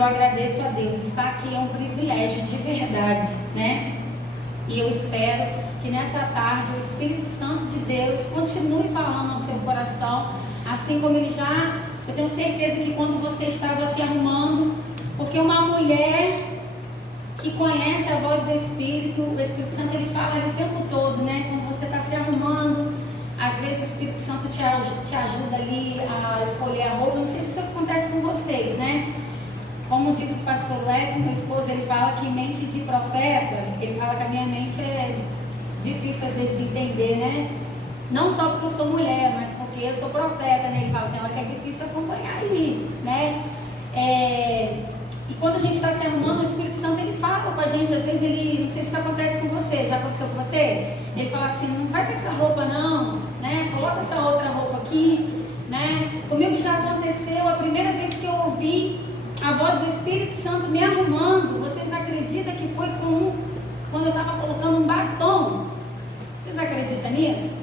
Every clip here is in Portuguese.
eu agradeço a Deus. Estar aqui é um privilégio de verdade, né? E eu espero que nessa tarde o Espírito Santo de Deus continue falando ao seu coração, assim como ele já, eu tenho certeza que quando você estava se arrumando, porque uma mulher que conhece a voz do Espírito, o Espírito Santo ele fala ali o tempo todo, né? Quando você está se arrumando, às vezes o Espírito Santo te ajuda ali a escolher a roupa. Não sei se isso acontece com vocês, né? Como diz o pastor Wellington, meu esposo, ele fala que mente de profeta, ele fala que a minha mente é difícil às vezes de entender, né? Não só porque eu sou mulher, mas porque eu sou profeta, né? Ele fala que tem hora que é difícil acompanhar aí, né? E quando a gente está se arrumando, o Espírito Santo ele fala com a gente, às vezes ele, não sei se isso acontece com você, já aconteceu com você? Ele fala assim, não vai com essa roupa não, né? Coloca essa outra roupa aqui, né? Comigo já aconteceu, a primeira vez que eu ouvi a voz do Espírito Santo me arrumando, vocês acreditam que foi quando eu estava colocando um batom? Vocês acreditam nisso?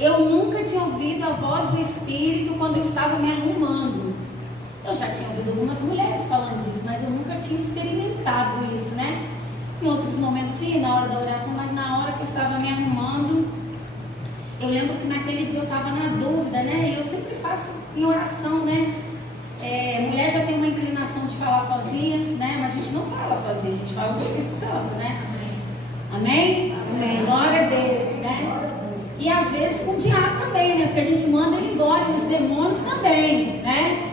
Eu nunca tinha ouvido a voz do Espírito quando eu estava me arrumando. Eu já tinha ouvido algumas mulheres falando disso, mas eu nunca tinha experimentado isso, né? Em outros momentos sim, na hora da oração, mas na hora que eu estava me arrumando, eu lembro que naquele dia eu estava na dúvida, né? E eu sempre faço em oração, né? Mulher já tem uma inclinação de falar sozinha, né? Mas a gente não fala sozinha, a gente fala com o Espírito Santo, né? Amém? Amém? Glória a Deus, né? E às vezes com o diabo também, né? Porque a gente manda ele embora, e os demônios também, né?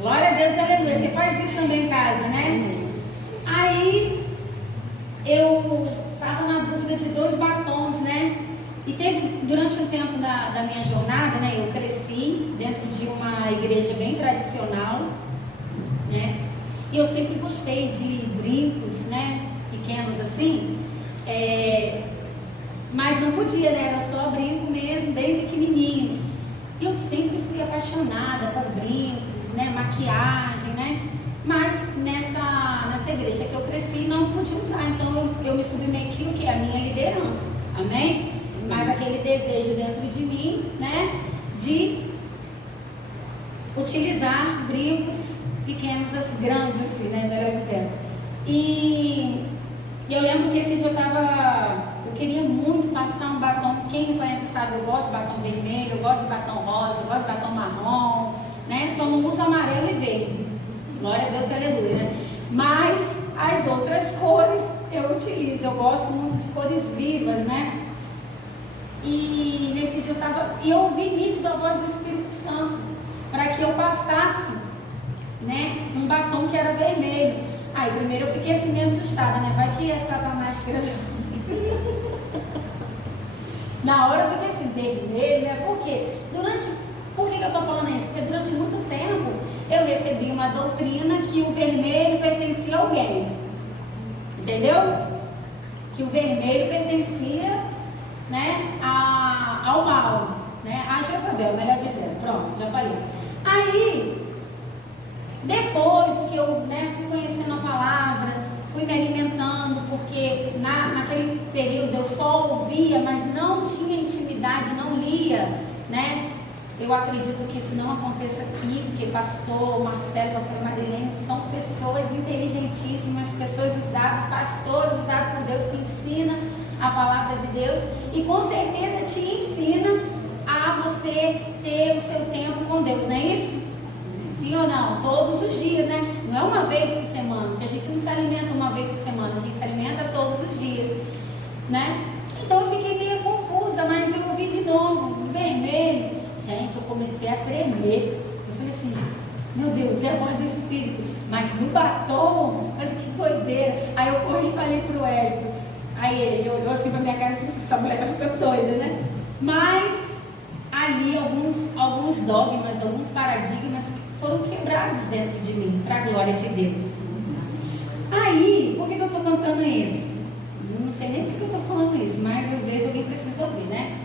Glória a Deus, aleluia. Você faz isso também em casa, né? Aí eu estava na dúvida de 2 batons, né? E teve, durante um tempo da minha jornada, né? Eu cresci dentro de uma igreja bem tradicional, né? E eu sempre gostei de brincos, né? Pequenos assim. Mas não podia, né? Era só brinco mesmo, bem pequenininho. E eu sempre fui apaixonada por brincos, né? Maquiagem, né? Mas nessa igreja que eu cresci, não podia usar. Então eu me submeti o que? A minha liderança. Amém? Mas aquele desejo dentro de mim, né? De utilizar brincos pequenos, grandes assim, né? Melhor dizendo. E eu lembro que esse dia eu queria muito passar um batom. Quem me conhece sabe, eu gosto de batom vermelho, eu gosto de batom rosa, eu gosto de batom marrom, né? Só não uso amarelo e verde. Glória a Deus, aleluia, né? Mas as outras cores eu utilizo. Eu gosto muito de cores vivas, né? E nesse dia eu ouvi nítido a voz do Espírito Santo para que eu passasse, né? Um batom que era vermelho. Aí primeiro eu fiquei assim meio assustada, né? Vai que é Satanás querendo. Na hora eu fiquei assim, vermelho, né? Por quê? Por que eu estou falando isso? Porque durante muito tempo eu recebi uma doutrina que o vermelho pertencia a alguém. Entendeu? Que o vermelho pertencia, né, ao mal, né? A Jezabel, melhor dizendo. Pronto, já falei. Aí, depois que eu, né, fui conhecendo a palavra, fui me alimentando, porque naquele período eu só ouvia, mas não tinha intimidade, não lia, né? Eu acredito que isso não aconteça aqui, porque pastor Marcelo, pastor Marilene são pessoas inteligentíssimas, pessoas usadas, pastores usados por Deus, que ensinam a palavra de Deus e com certeza te ensina a você ter o seu tempo com Deus, não é isso? Sim ou não? Todos os dias, né? Não é uma vez por semana, porque a gente não se alimenta uma vez por semana, a gente se alimenta todos os dias, né? Então eu fiquei meio confusa, mas eu ouvi de novo, vermelho. Gente, eu comecei a tremer. Eu falei assim, meu Deus, é a voz do Espírito, mas no batom, mas que doideira. Aí eu corri e falei pro Hélio. Aí ele olhou assim pra minha cara e disse, essa mulher tá ficando doida, né? Mas ali alguns dogmas, alguns paradigmas foram quebrados dentro de mim, para a glória de Deus. Aí, por que eu estou contando isso? Não sei nem por que eu estou falando isso, mas às vezes alguém precisa ouvir, né?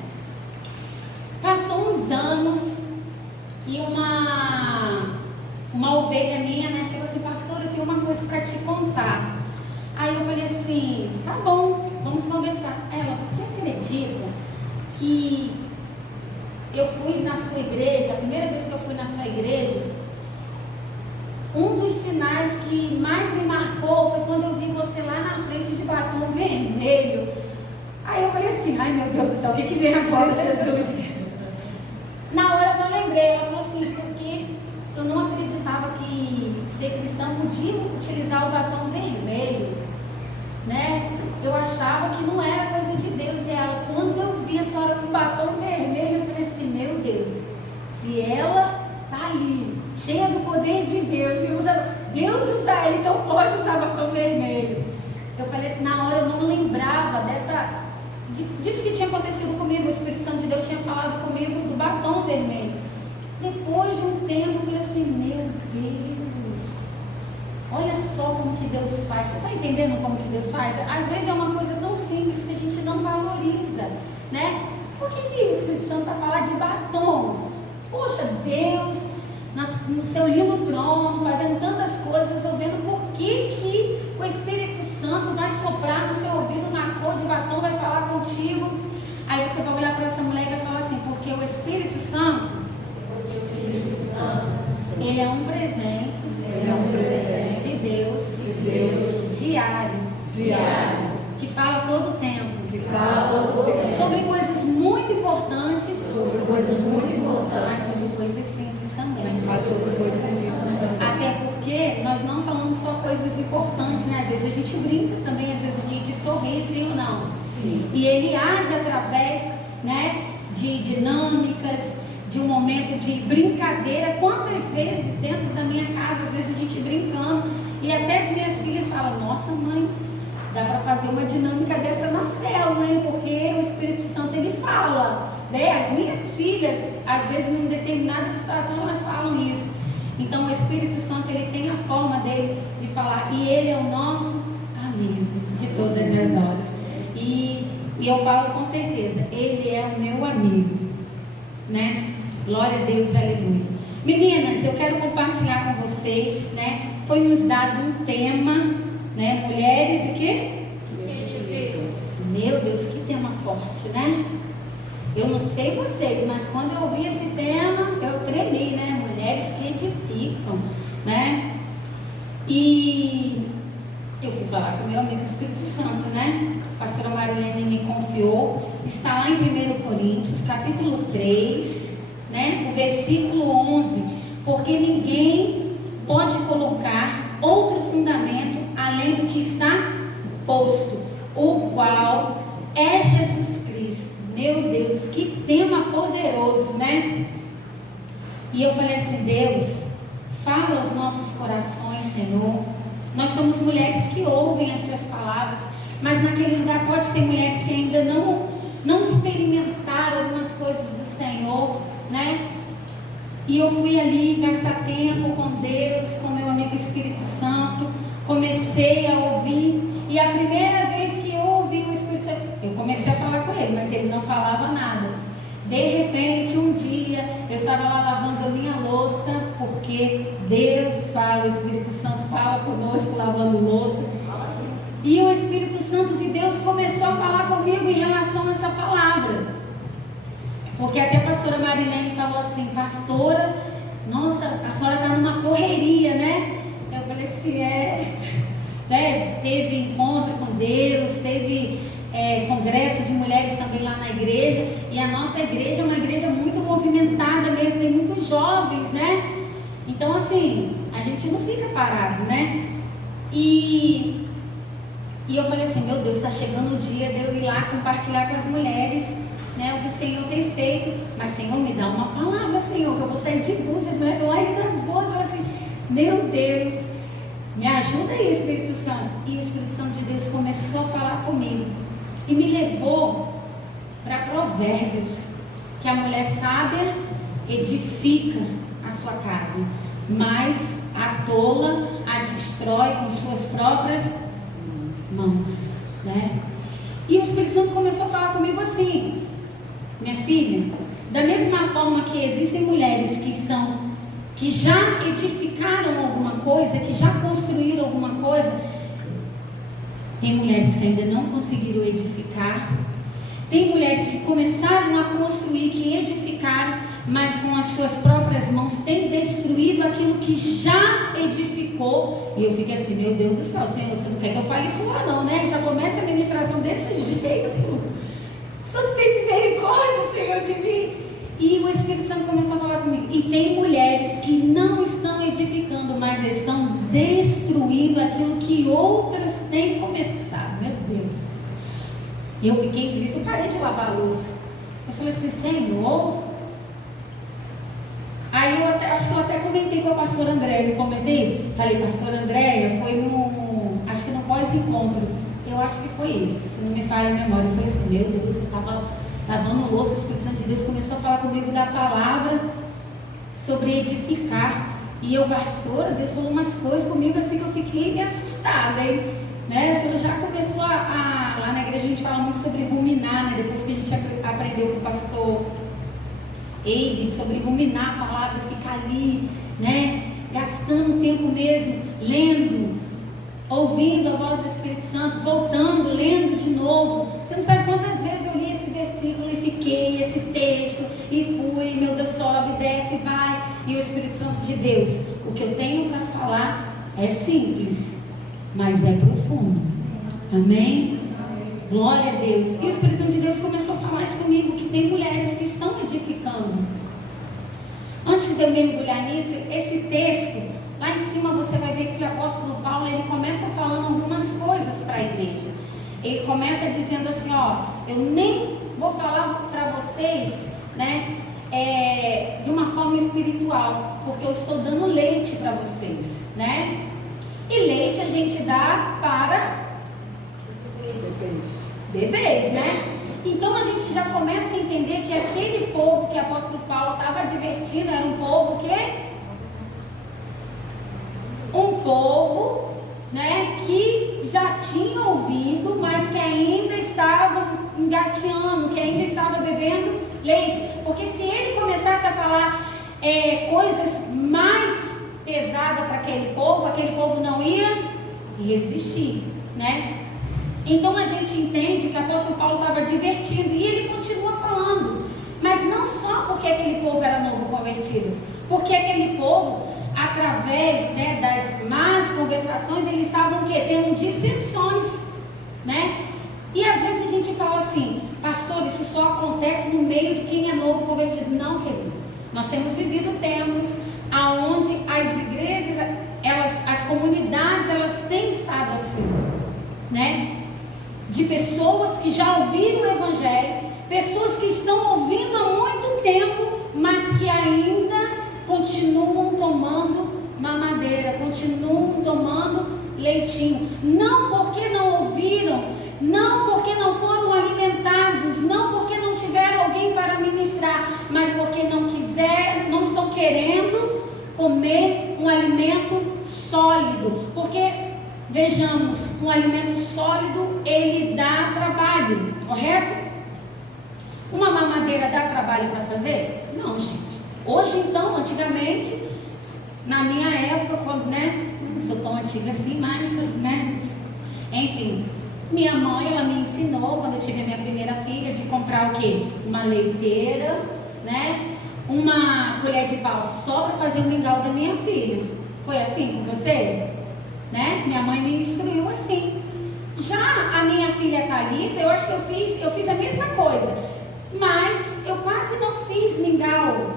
Passou uns anos e uma ovelha minha, né, chegou assim, pastor, eu tenho uma coisa para te contar. Aí eu falei assim, tá bom, vamos conversar. Ela, você acredita que eu fui na sua igreja, a primeira vez que eu fui na sua igreja, Um dos sinais que mais me marcou foi quando eu vi você lá na frente de batom vermelho. Aí eu falei assim, ai meu Deus do céu, o que vem agora, Jesus? Na hora eu lembrei, ela falou assim, porque eu não acreditava que ser cristão podia utilizar o batom vermelho, né? Eu achava que não era coisa de Deus. E ela, quando eu vi a senhora com batom vermelho, eu falei assim, meu Deus, se ela está ali, cheia do poder de Deus, e Deus usa ela, então pode usar batom vermelho. Eu falei, na hora eu não lembrava disso que tinha acontecido comigo. O Espírito Santo de Deus tinha falado comigo do batom vermelho. Depois de um tempo, eu falei assim, meu Deus, olha só como que Deus faz. Você está entendendo como que Deus faz? Às vezes é uma coisa tão simples que a gente não valoriza, né? Por que o Espírito Santo vai falar de batom? Poxa, Deus, no seu lindo trono, fazendo tantas coisas, eu vendo por que o Espírito Santo vai soprar no seu ouvido uma cor de batom, vai falar contigo. Aí você vai olhar para essa mulher e vai falar assim, porque o Espírito Santo, ele é um presente, de Deus, diário, que fala todo o tempo, sobre coisas muito importantes, mas sobre coisas simples também. Até porque nós não falamos só coisas importantes, né? Às vezes a gente brinca também, às vezes a gente sorri, sim ou não? Sim. E ele age através, né, de dinâmicas, de um momento de brincadeira. Quantas vezes dentro da minha casa, às vezes a gente brincando, e até as minhas filhas falam, nossa mãe, dá para fazer uma dinâmica dessa na célula, hein? Porque o Espírito Santo, ele fala, né? As minhas filhas, às vezes em determinada situação, elas falam isso. Então o Espírito Santo, ele tem a forma dele de falar, e ele é o nosso amigo de todas as horas. E eu falo com certeza, ele é o meu amigo, né? Glória a Deus, aleluia. Meninas, eu quero compartilhar com vocês, né? Foi nos dado um tema, né? Mulheres e quê? Meu Deus, que tema forte, né? Eu não sei vocês, mas quando eu ouvi esse tema, eu tremi, né? Mulheres que edificam, né? E eu fui falar com meu amigo Espírito Santo, né? A pastora Marilene me confiou. Está lá em 1 Coríntios, capítulo 3, né? O versículo 11. Porque ninguém pode colocar outro fundamento além do que está posto, o qual é Jesus Cristo. Meu Deus, que tema poderoso, né? E eu falei assim, Deus, fala aos nossos corações, Senhor. Nós somos mulheres que ouvem as suas palavras, mas naquele lugar pode ter mulheres que ainda não experimentaram algumas coisas do Senhor, né? E eu fui ali gastar tempo com Deus, com meu amigo Espírito Santo, comecei a ouvir, e a primeira vez que eu ouvi o Espírito Santo, eu comecei a falar com ele, mas ele não falava nada. De repente, um dia, eu estava lá lavando a minha louça, porque Deus fala, o Espírito Santo fala conosco lavando louça, e o Espírito Santo de Deus começou a falar comigo em relação a essa palavra. Porque até a pastora Marilene falou assim, pastora, nossa, a senhora está numa correria, né? Eu falei assim, né? Teve encontro com Deus, teve congresso de mulheres também lá na igreja, e a nossa igreja é uma igreja muito movimentada mesmo, tem muitos jovens, né? Então assim, a gente não fica parado, né? E eu falei assim, meu Deus, está chegando o dia de eu ir lá compartilhar com as mulheres, né, o que o Senhor tem feito. Mas Senhor, me dá uma palavra, Senhor, que eu vou sair de busca. As mulheres estão lá e das outras, assim, meu Deus, me ajuda aí, Espírito Santo. E o Espírito Santo de Deus começou a falar comigo e me levou para Provérbios, que a mulher sábia edifica a sua casa, mas a tola a destrói com suas próprias mãos, né? E o Espírito Santo começou a falar comigo assim, minha filha, da mesma forma que existem mulheres que já edificaram alguma coisa, que já construíram alguma coisa, tem mulheres que ainda não conseguiram edificar, tem mulheres que começaram a construir, que edificaram, mas com as suas próprias mãos têm destruído aquilo que já edificaram. ficou, e eu fiquei assim, meu Deus do céu, Senhor, você não quer que eu fale isso lá não, né? Já começa a ministração desse jeito. Você não tem misericórdia, Senhor, de mim. E o Espírito Santo começou a falar comigo. E tem mulheres que não estão edificando, mas estão destruindo aquilo que outras têm começado. Meu Deus. E eu fiquei em crise, eu parei de lavar a louça. Eu falei assim, Senhor. Aí acho que eu até comentei com a pastora Andréia. Eu comentei, falei, pastora Andréia, foi acho que no pós-encontro. Eu acho que foi esse, se não me falha a memória. Foi assim, meu Deus, eu estava lavando louça, o Espírito Santo de Deus começou a falar comigo da palavra sobre edificar. E eu, pastora, Deus falou umas coisas comigo assim que eu fiquei me assustada, hein? Né? O Senhor já começou lá na igreja a gente fala muito sobre ruminar, né? Depois que a gente aprendeu com o pastor Eibe sobre ruminar a palavra, ficar ali, né? Gastando tempo mesmo, lendo, ouvindo a voz do Espírito Santo, voltando, lendo de novo. Você não sabe quantas vezes eu li esse versículo e fiquei, esse texto, e fui, meu Deus, sobe, desce, vai. E o Espírito Santo de Deus, o que eu tenho para falar é simples, mas é profundo. Amém? Glória a Deus. E o Espírito Santo de Deus começou a falar isso comigo, que tem mulheres que estão edificando. Antes de eu mergulhar nisso, esse texto, lá em cima você vai ver que o apóstolo Paulo, ele começa falando algumas coisas para a igreja. Ele começa dizendo assim, ó, eu nem vou falar para vocês, né, de uma forma espiritual, porque eu estou dando leite para vocês, né? E leite a gente dá para bebês, né? Então a gente já começa a entender que aquele povo que o apóstolo Paulo estava advertindo era um povo né, que já tinha ouvido, mas que ainda estava engateando, que ainda estava bebendo leite. Porque se ele começasse a falar coisas mais pesadas para aquele povo não ia resistir, né? Então a gente entende que o apóstolo Paulo estava advertindo, e ele continua falando, mas não só porque aquele povo era novo convertido, porque aquele povo, através, né, das más conversações, eles estavam tendo dissensões, né? E às vezes a gente fala assim, pastor, isso só acontece no meio de quem é novo convertido. Não, querido, nós temos vivido tempos onde as igrejas, as comunidades, elas têm estado assim, né? De pessoas que já ouviram o Evangelho, pessoas que estão ouvindo há muito tempo, mas que ainda continuam tomando mamadeira, continuam tomando leitinho, não porque não ouviram, não porque não foram alimentados, não porque não tiveram alguém para ministrar, mas porque não quiseram, não estão querendo comer um alimento sólido, porque vejamos, um alimento sólido, ele dá trabalho, correto? Uma mamadeira dá trabalho para fazer? Não, gente. Hoje então, antigamente, na minha época, quando, né, não sou tão antiga assim, mas, né, enfim, minha mãe, ela me ensinou, quando eu tive a minha primeira filha, de comprar o quê? Uma leiteira, né, uma colher de pau só para fazer o mingau da minha filha. Foi assim com você? Né? Minha mãe me instruiu assim. Já a minha filha Thalita, eu acho que eu fiz a mesma coisa, mas eu quase não fiz mingau,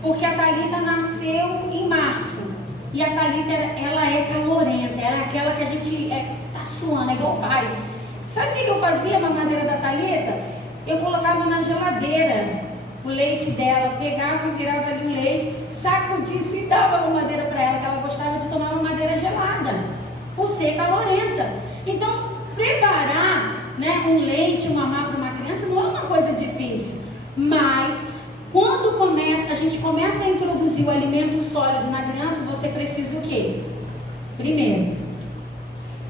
porque a Thalita nasceu em março, e a Thalita, ela é calorenta, ela é aquela que a gente tá suando, é igual o pai. Sabe o que eu fazia, a mamadeira da Thalita? Eu colocava na geladeira o leite dela, pegava e virava ali o leite, sacudia e dava a mamadeira para ela, que ela gostava de tomar mamadeira gelada, por ser calorenta. Então, preparar, né, um leite, uma mamá para uma criança não é uma coisa difícil, mas quando a gente começa a introduzir o alimento sólido na criança, você precisa o quê? Primeiro,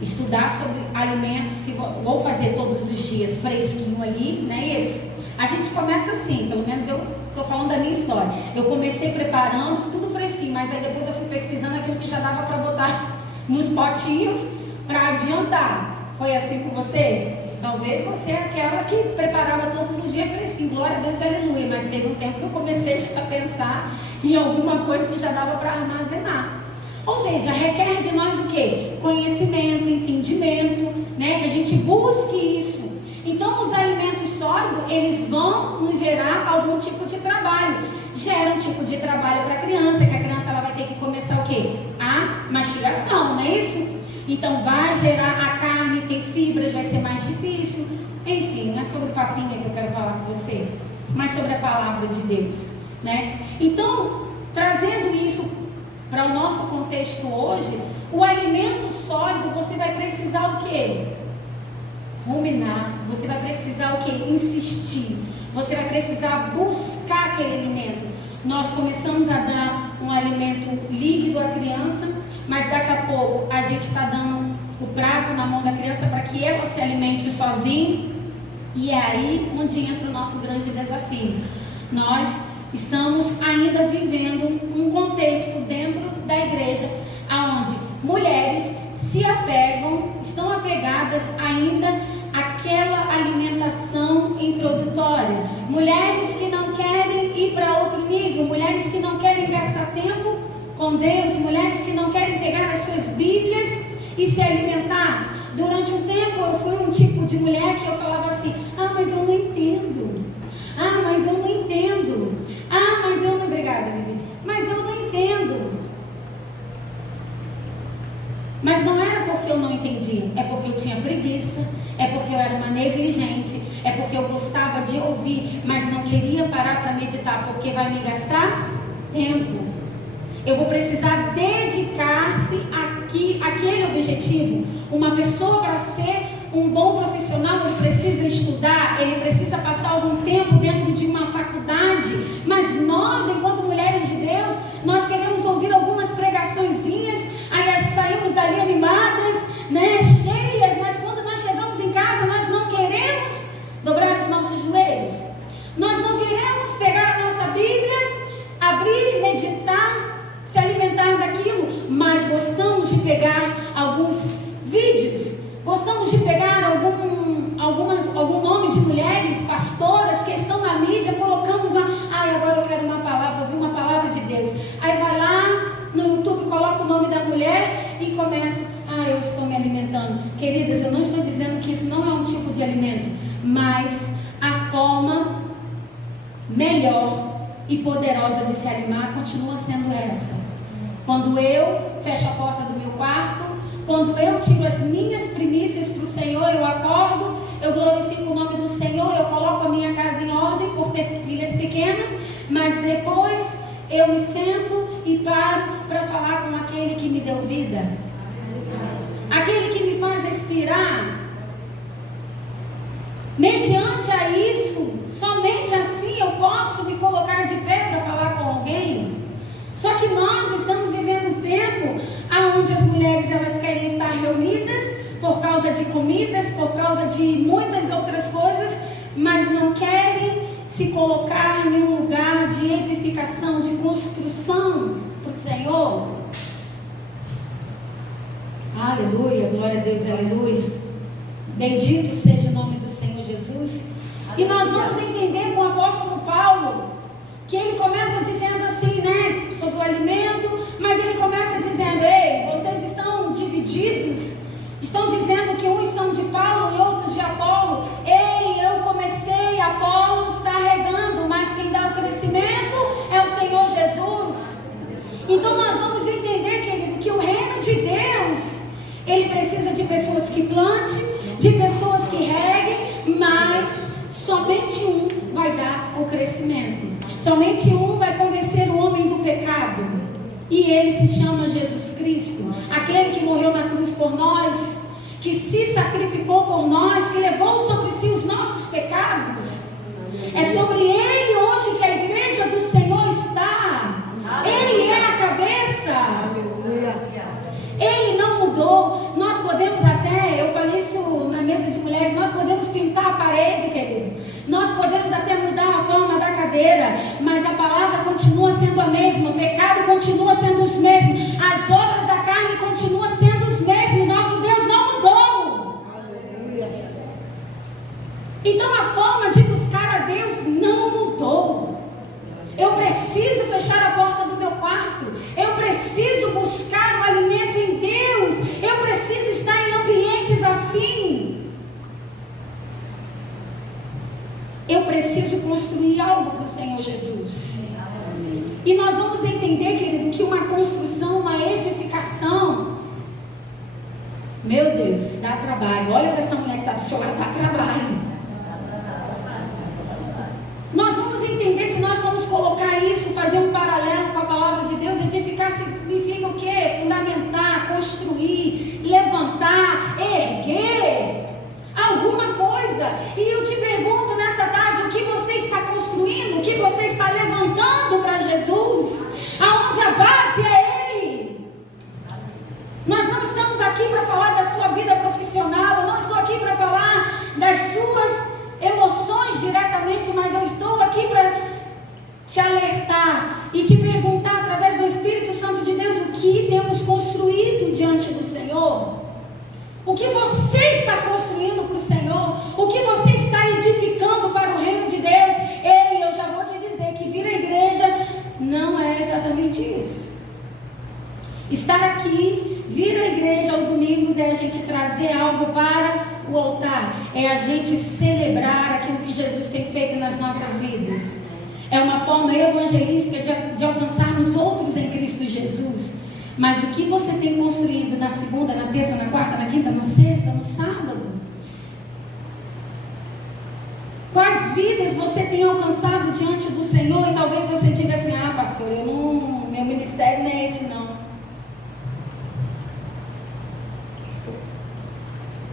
estudar sobre alimentos que vou fazer todos os dias, fresquinho ali, não é isso? A gente começa assim, pelo menos eu estou falando da minha história. Eu comecei preparando tudo fresquinho, mas aí depois eu fui pesquisando aquilo que já dava para botar nos potinhos para adiantar. Foi assim com você? Talvez você é aquela que preparava todos os dias fresquinho, glória a Deus, aleluia. Mas teve um tempo que eu comecei a pensar em alguma coisa que já dava para armazenar. Ou seja, quê? Conhecimento, entendimento, né? Que a gente busque isso. Então, os alimentos sólidos, eles vão nos gerar algum tipo de trabalho. Gera um tipo de trabalho para a criança, que a criança ela vai ter que começar o quê? A mastigação, não é isso? Então, vai gerar a carne, tem fibras, vai ser mais difícil. Enfim, não é sobre o papinho que eu quero falar com você, mas sobre a palavra de Deus, né? Então, trazendo isso para o nosso contexto hoje, o alimento sólido, você vai precisar o quê? Ruminar. Você vai precisar o quê? Insistir. Você vai precisar buscar aquele alimento. Nós começamos a dar um alimento líquido à criança, mas daqui a pouco a gente está dando o prato na mão da criança para que ela se alimente sozinho. E é aí onde entra o nosso grande desafio. Nós estamos ainda vivendo um contexto dentro da igreja, onde mulheres se apegam, estão apegadas ainda àquela alimentação introdutória. Mulheres que não querem ir para outro nível, mulheres que não querem gastar tempo com Deus, mulheres que não querem pegar as suas Bíblias e se alimentar. Durante um tempo eu fui um tipo de mulher que eu falava assim: mas eu não entendo. Mas eu não entendo. Mas eu não... Obrigada, Bibi. Mas eu não entendo. Mas não era porque eu não entendia, é porque eu tinha preguiça, é porque eu era uma negligente, é porque eu gostava de ouvir, mas não queria parar para meditar, porque vai me gastar tempo. Eu vou precisar dedicar-se àquele objetivo. Uma pessoa, para ser um bom profissional, ele precisa estudar, ele precisa passar algum tempo dentro de uma faculdade. Mas nós, enquanto mulheres de Deus, nós queremos ouvir algumas pregaçõezinhas, aí saímos dali animadas, né, cheias, mas quando nós chegamos em casa, nós não queremos dobrar os nossos joelhos. Nós não queremos pegar a nossa Bíblia, abrir, meditar, se alimentar daquilo, mas gostamos de pegar alguns vídeos, gostamos de pegar algum nome de mulheres, pastoras que estão na mídia, colocamos lá, agora eu quero uma palavra, ouvir uma palavra de Deus. Aí vai lá no YouTube, coloca o nome da mulher e começa, eu estou me alimentando. Queridas, eu não estou dizendo que isso não é um tipo de alimento, mas a forma melhor e poderosa de se alimentar continua sendo essa. Quando eu fecho a porta do meu quarto, quando eu tiro as minhas primícias para o Senhor, eu acordo, eu glorifico o nome do Senhor, eu coloco a minha casa em ordem por ter filhas pequenas, mas depois eu me sento e paro para falar com aquele que me deu vida, aquele que me faz respirar. Mediante a isso, somente assim eu posso me colocar de pé para falar com alguém. Só que nós estamos vivendo um tempo onde as mulheres elas querem estar reunidas por causa de comidas, por causa de muitas outras coisas, mas não querem se colocar em um lugar de edificação, de construção para o Senhor. Aleluia, glória a Deus, aleluia. Bendito seja o nome do Senhor Jesus. E nós vamos entender com o apóstolo Paulo, que ele começa dizendo assim, né, sobre o alimento, mas ele começa dizendo: ei, vocês estão divididos, estão dizendo que uns são de Paulo e outros de Apolo. Ei, eu comecei, Apolo está regando, mas quem dá o crescimento é o Senhor Jesus. Então nós vamos entender, querido, que o reino de Deus, ele precisa de pessoas que plantem, de pessoas que reguem, mas somente um vai dar o crescimento. Somente um vai convencer o homem do pecado. E ele se chama Jesus Cristo. Aquele que morreu na cruz por nós, que se sacrificou por nós, que levou sobre si os nossos pecados. É sobre ele hoje que a igreja do Senhor está. Ele é a cabeça. Ele não mudou. Nós podemos até, eu falei isso na mesa de mulheres, nós podemos pintar a parede, querido. Nós podemos até mudar a forma da cadeira, mas a palavra continua sendo a mesma, o pecado continua sendo os mesmos, as obras da carne continuam sendo os mesmos, nosso Deus não mudou. Então a forma de buscar a Deus não mudou. Eu preciso fechar a porta do meu quarto, eu preciso buscar o alimento em Deus, trabalho. Olha para essa mulher que está do seu lado, dá trabalho. Nós vamos entender, se nós vamos colocar isso, fazer um paralelo com a palavra de Deus. Edificar significa o quê? Fundamentar, construir, levantar, erguer alguma coisa. E eu te pergunto nessa tarde, o que você está construindo, o que você está levantando para Jesus, aonde a base é Ele. Nós não estamos aqui para falar da sua vida profissional, eu não estou aqui para falar das suas emoções diretamente, mas eu estou aqui para te alertar e te perguntar através do Espírito Santo de Deus o que temos construído diante do Senhor. O que você está construindo para o Senhor? O que você está edificando para o reino de Deus? Ei, eu já vou te dizer que vir à igreja não é exatamente isso. Estar aqui, vir à igreja aos domingos é a gente trazer algo para o altar. É a gente celebrar aquilo que Jesus tem feito nas nossas vidas. É uma forma evangelística de alcançarmos outros em Cristo Jesus. Mas o que você tem construído na segunda, na terça, na quarta, na quinta, na sexta, no sábado? Quais vidas você tem alcançado diante do Senhor? E talvez você diga assim: ah, pastor, meu ministério não é esse não.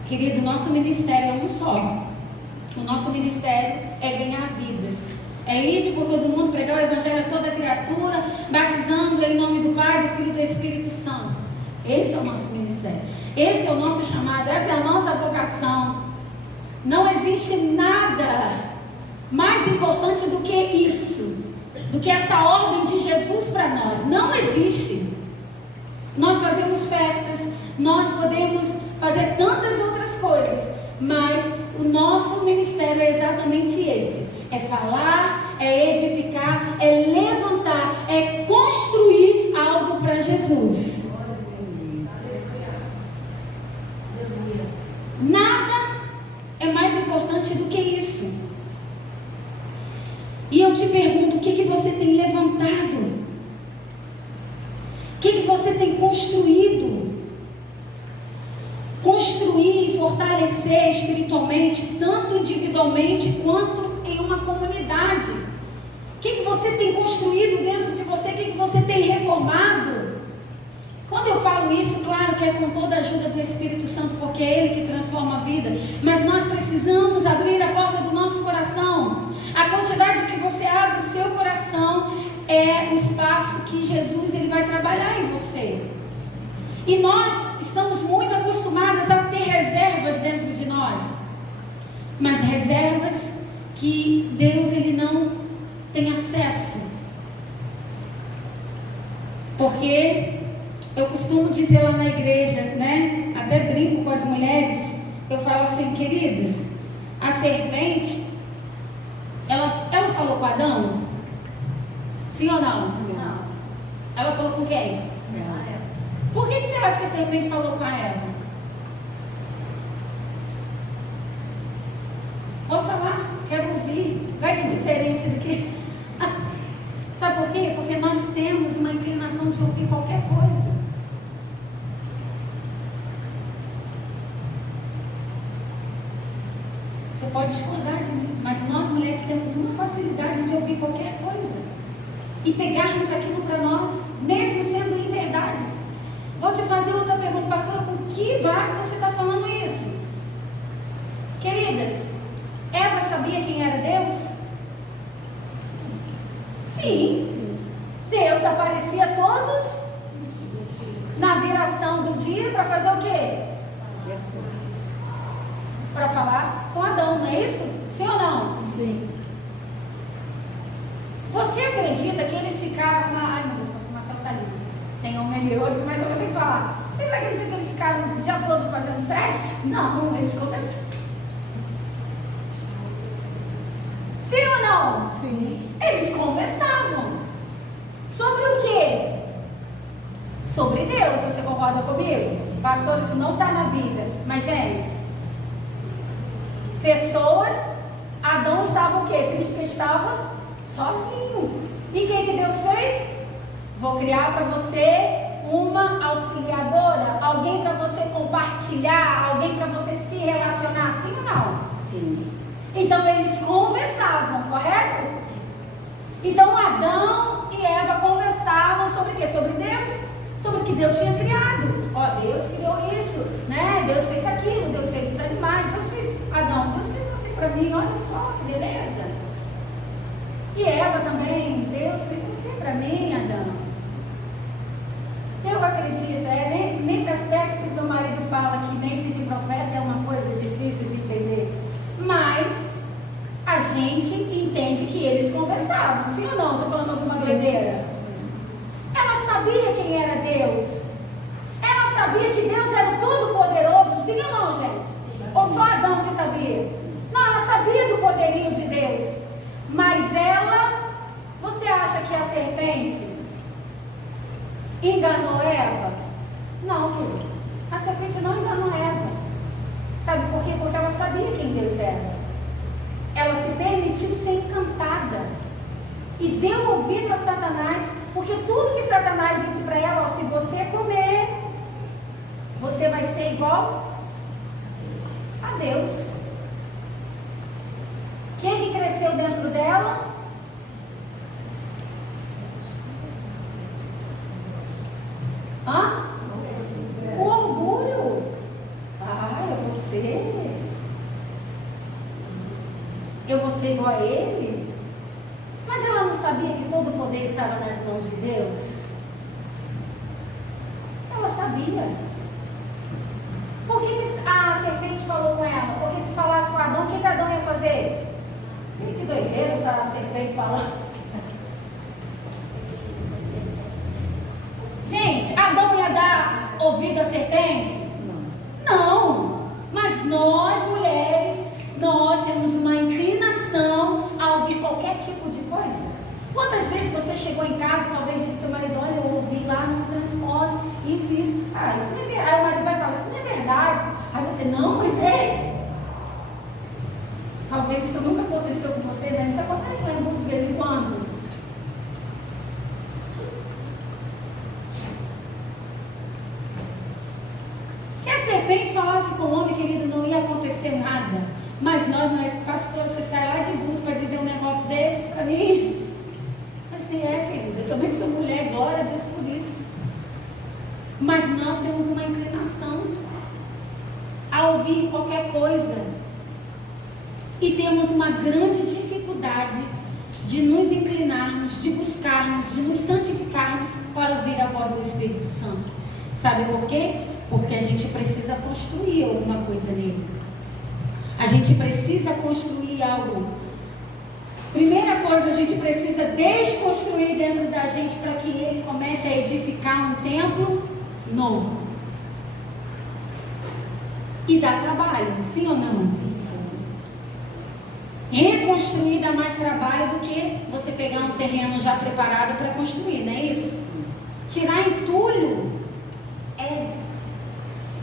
Querido, nosso ministério é um só. O nosso ministério é ganhar vidas. É ir por todo mundo, pregar o evangelho a toda criatura, batizando em nome do Pai, do Filho e do Espírito Santo. Esse é o nosso ministério. Esse é o nosso chamado. Essa é a nossa vocação. Não existe nada mais importante do que isso, do que essa ordem de Jesus para nós. Não existe. Nós fazemos festas, nós podemos fazer tantas outras coisas, mas o nosso ministério é exatamente esse. É falar, é edificar, é levantar, é construir algo para Jesus. Nada é mais importante do que isso. E eu te pergunto, o que você tem levantado? O que você tem construído? Construir e fortalecer espiritualmente, tanto individualmente quanto em uma comunidade. O que você tem construído dentro de você? O que você tem reformado? Quando eu falo isso, claro que é com toda a ajuda do Espírito Santo, porque é Ele que transforma a vida, mas nós precisamos abrir a porta do nosso coração. A quantidade que você abre o seu coração é o espaço que Jesus ele vai trabalhar em você. E nós estamos muito acostumados a ter reservas dentro de nós, mas reservas que Deus ele não tem acesso. Porque eu costumo dizer lá na igreja, né? Até brinco com as mulheres, eu falo assim: queridas, a serpente, ela falou com Adão? Sim ou não? Não. Ela falou com quem? Por que você acha que a serpente falou com a Eva? Vou falar, quero ouvir. Vai que é diferente do que... Sabe por quê? Porque nós temos uma inclinação de ouvir qualquer coisa. Você pode discordar de mim, mas nós mulheres temos uma facilidade de ouvir qualquer coisa e pegarmos aquilo para nós, mesmo sendo inverdades. Vou te fazer outra pergunta, pastora: com que base você está falando isso? Queridas, Eva sabia quem era Deus? Sim. Deus aparecia a todos na viração do dia para fazer o quê? Para falar com Adão, não é isso? Sim ou não? Sim. Você acredita que eles ficaram na... Ai meu Deus, pastor Marcelo está ali. Tem melhores, mas eu vou ter que falar. Vocês acreditam que eles ficaram o dia todo fazendo sexo? Não, eles começaram. Sim ou não? Sim. Eles conversavam. Sobre o quê? Sobre Deus. Você concorda comigo? Pastor, isso não está na Bíblia. Mas, gente, pessoas, Adão estava o quê? Cristo estava sozinho. E o que Deus fez? Vou criar para você uma auxiliadora, alguém para você compartilhar, alguém para você se relacionar, sim ou não? Sim. Então eles conversavam, correto? Então Adão e Eva conversavam sobre o quê? Sobre Deus, sobre o que Deus tinha criado. Ó, Deus criou isso, né? Deus fez aquilo, Deus fez os animais, Deus fez Adão, Deus fez você para mim, olha só, que beleza. E Eva também, Deus fez você para mim, Adão. Eu acredito, nesse aspecto que meu marido fala que mente de profeta é uma coisa difícil de entender. Mas a gente entende que eles conversavam, sim ou não? Estou falando alguma doideira? Ela sabia quem era Deus. Ela sabia que Deus era o Todo-Poderoso, sim ou não, gente? Ou só Adão que sabia? Não, ela sabia do poderio de Deus. Mas ela, você acha que a serpente enganou Eva? Não, querido. A serpente não enganou Eva. Sabe por quê? Porque ela sabia quem Deus era. Ela se permitiu ser encantada. E deu ouvido a Satanás. Porque tudo que Satanás disse para ela, ó, se você comer, você vai ser igual a Deus. Quem que cresceu dentro dela? Hã? O orgulho. Ah, eu vou ser igual a ele? Mas ela não sabia que todo o poder estava nas mãos de Deus? Ela sabia. Por que a serpente falou com ela? Porque se falasse com Adão, o que Adão ia fazer? Que doideira essa serpente falando. Gente, Adão ia dar ouvido à serpente? Não. Mas nós, mulheres, nós temos uma inclinação a ouvir qualquer tipo de coisa. Quantas vezes você chegou em casa, talvez disse para o marido, olha, eu ouvi lá no transporte, isso. Ah, isso não é verdade. Aí o marido vai falar, isso não é verdade. Aí você, não, mas é. Talvez isso nunca aconteceu com você, mas isso acontece lá de vez em quando. Se a serpente falasse com o homem, querido, não ia acontecer nada. Mas nós, não é, pastor, você sai lá de Búzios para dizer um negócio desse para mim? Assim, querido, eu também sou mulher, glória a Deus por isso. Mas nós temos uma inclinação a ouvir qualquer coisa. E temos uma grande dificuldade de nos inclinarmos, de buscarmos, de nos santificarmos para ouvir a voz do Espírito Santo. Sabe por quê? Porque a gente precisa construir alguma coisa nele. A gente precisa construir algo. Primeira coisa, a gente precisa desconstruir dentro da gente para que ele comece a edificar um templo novo. E dá trabalho, sim ou não? Reconstruir dá mais trabalho do que você pegar um terreno já preparado para construir, não é isso? Tirar entulho é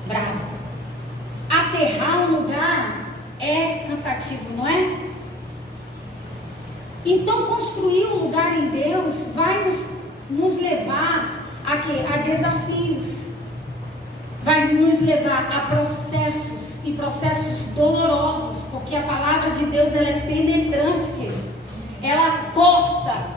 bravo. Aterrar um lugar é cansativo, não é? Então construir um lugar em Deus vai nos levar a quê? A desafios. Vai nos levar a processos e processos dolorosos. Porque a palavra de Deus ela é penetrante, querido. Ela corta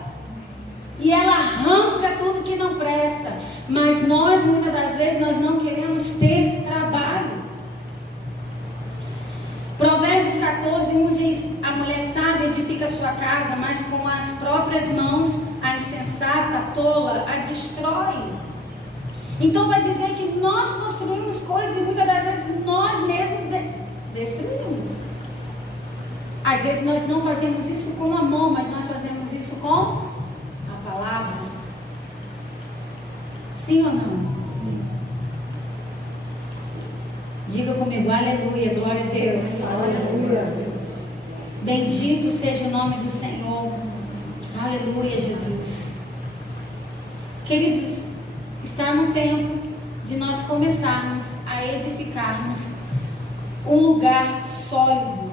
e ela arranca tudo que não presta. Mas nós, muitas das vezes, nós não queremos ter trabalho. Provérbios 14:1 diz: a mulher sábia edifica sua casa, mas com as próprias mãos a insensata, a tola, a destrói. Então vai dizer que nós construímos coisas e muitas das vezes nós mesmos destruímos. Às vezes nós não fazemos isso com a mão, mas nós fazemos isso com a palavra. Sim ou não? Sim. Diga comigo, aleluia, glória a Deus. Aleluia. Bendito seja o nome do Senhor. Aleluia, Jesus. Queridos, está no tempo de nós começarmos a edificarmos um lugar sólido.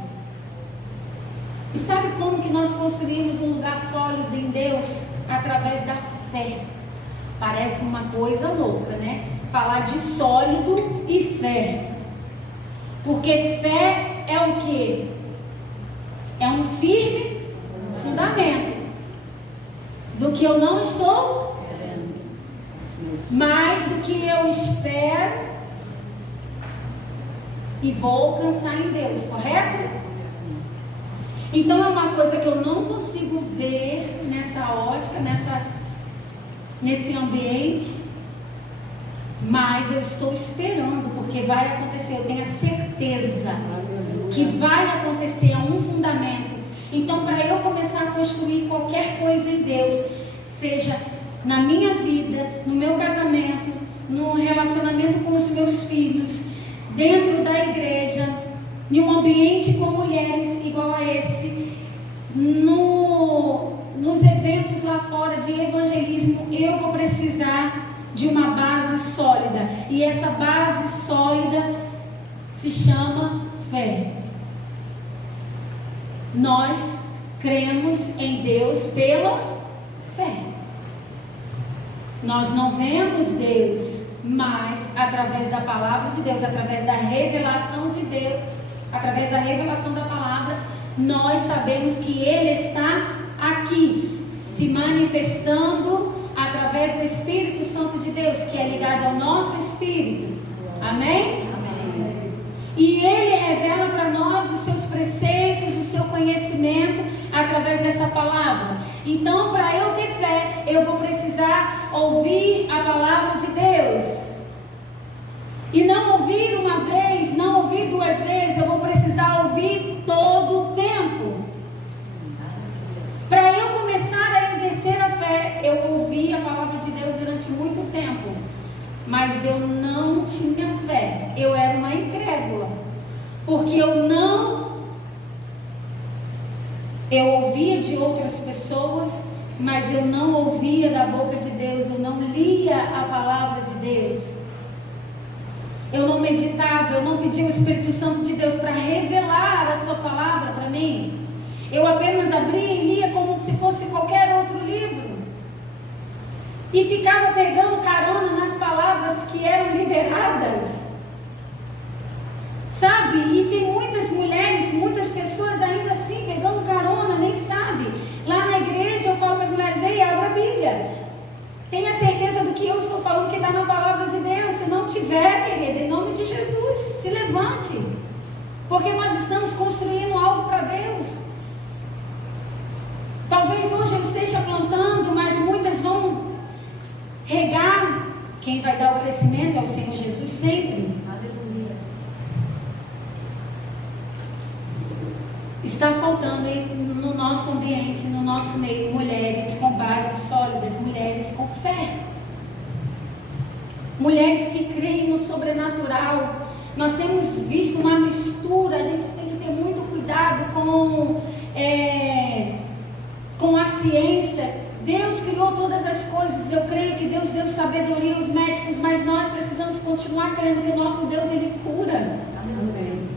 E sabe como que nós construímos um lugar sólido em Deus? Através da fé. Parece uma coisa louca, né? Falar de sólido e fé. Porque fé é o quê? É um firme fundamento do que eu não estou, mais do que eu espero e vou alcançar em Deus, correto? Então é uma coisa que eu não consigo ver nessa ótica, nesse ambiente, mas eu estou esperando, porque vai acontecer, eu tenho a certeza que vai acontecer, é um fundamento. Então, para eu começar a construir qualquer coisa em Deus, seja na minha vida, no meu casamento, no relacionamento com os meus filhos, dentro da igreja, em um ambiente com mulheres igual a esse, nos eventos lá fora de evangelismo, eu vou precisar de uma base sólida. E essa base sólida se chama fé. Nós cremos em Deus pela fé. Nós não vemos Deus, mas através da palavra de Deus, através da revelação de Deus, através da revelação da palavra, nós sabemos que Ele está aqui, se manifestando através do Espírito Santo de Deus, que é ligado ao nosso espírito. Amém? Amém. E Ele revela para nós os seus preceitos, o seu conhecimento através dessa palavra. Então, para eu ter fé, eu vou precisar ouvir a palavra de Deus. E não ouvir uma vez, não ouvir duas vezes, eu vou precisar ouvir todo o tempo. Para eu começar a exercer a fé, eu ouvi a palavra de Deus durante muito tempo, mas eu não tinha fé, eu era uma incrédula, porque eu ouvia de outras pessoas, mas eu não ouvia da boca de Deus, eu não lia a palavra de Deus, eu não meditava, eu não pedia o Espírito Santo de Deus para revelar a sua palavra para mim. Eu apenas abria e lia como se fosse qualquer outro livro. E ficava pegando carona nas palavras que eram liberadas. Sabe? E tem muitas mulheres, muitas pessoas ainda assim pegando carona, nem sabe. Lá na igreja eu falo para as mulheres: ei, abra a Bíblia. Tenha certeza do que eu estou falando, que está na palavra de Deus. Se não tiver, querida, em nome de Jesus, se levante. Porque nós estamos construindo algo para Deus. Talvez hoje eu esteja plantando, mas muitas vão regar. Quem vai dar o crescimento é o Senhor Jesus sempre. Aleluia. Está faltando no nosso ambiente, no nosso meio, mulheres com bases sólidas, mulheres com fé. Mulheres que creem no sobrenatural. Nós temos visto uma mistura, a gente tem que ter muito cuidado com a ciência. Deus criou todas as coisas, eu creio que Deus deu sabedoria aos médicos, mas nós precisamos continuar crendo que o nosso Deus, Ele cura. Amém.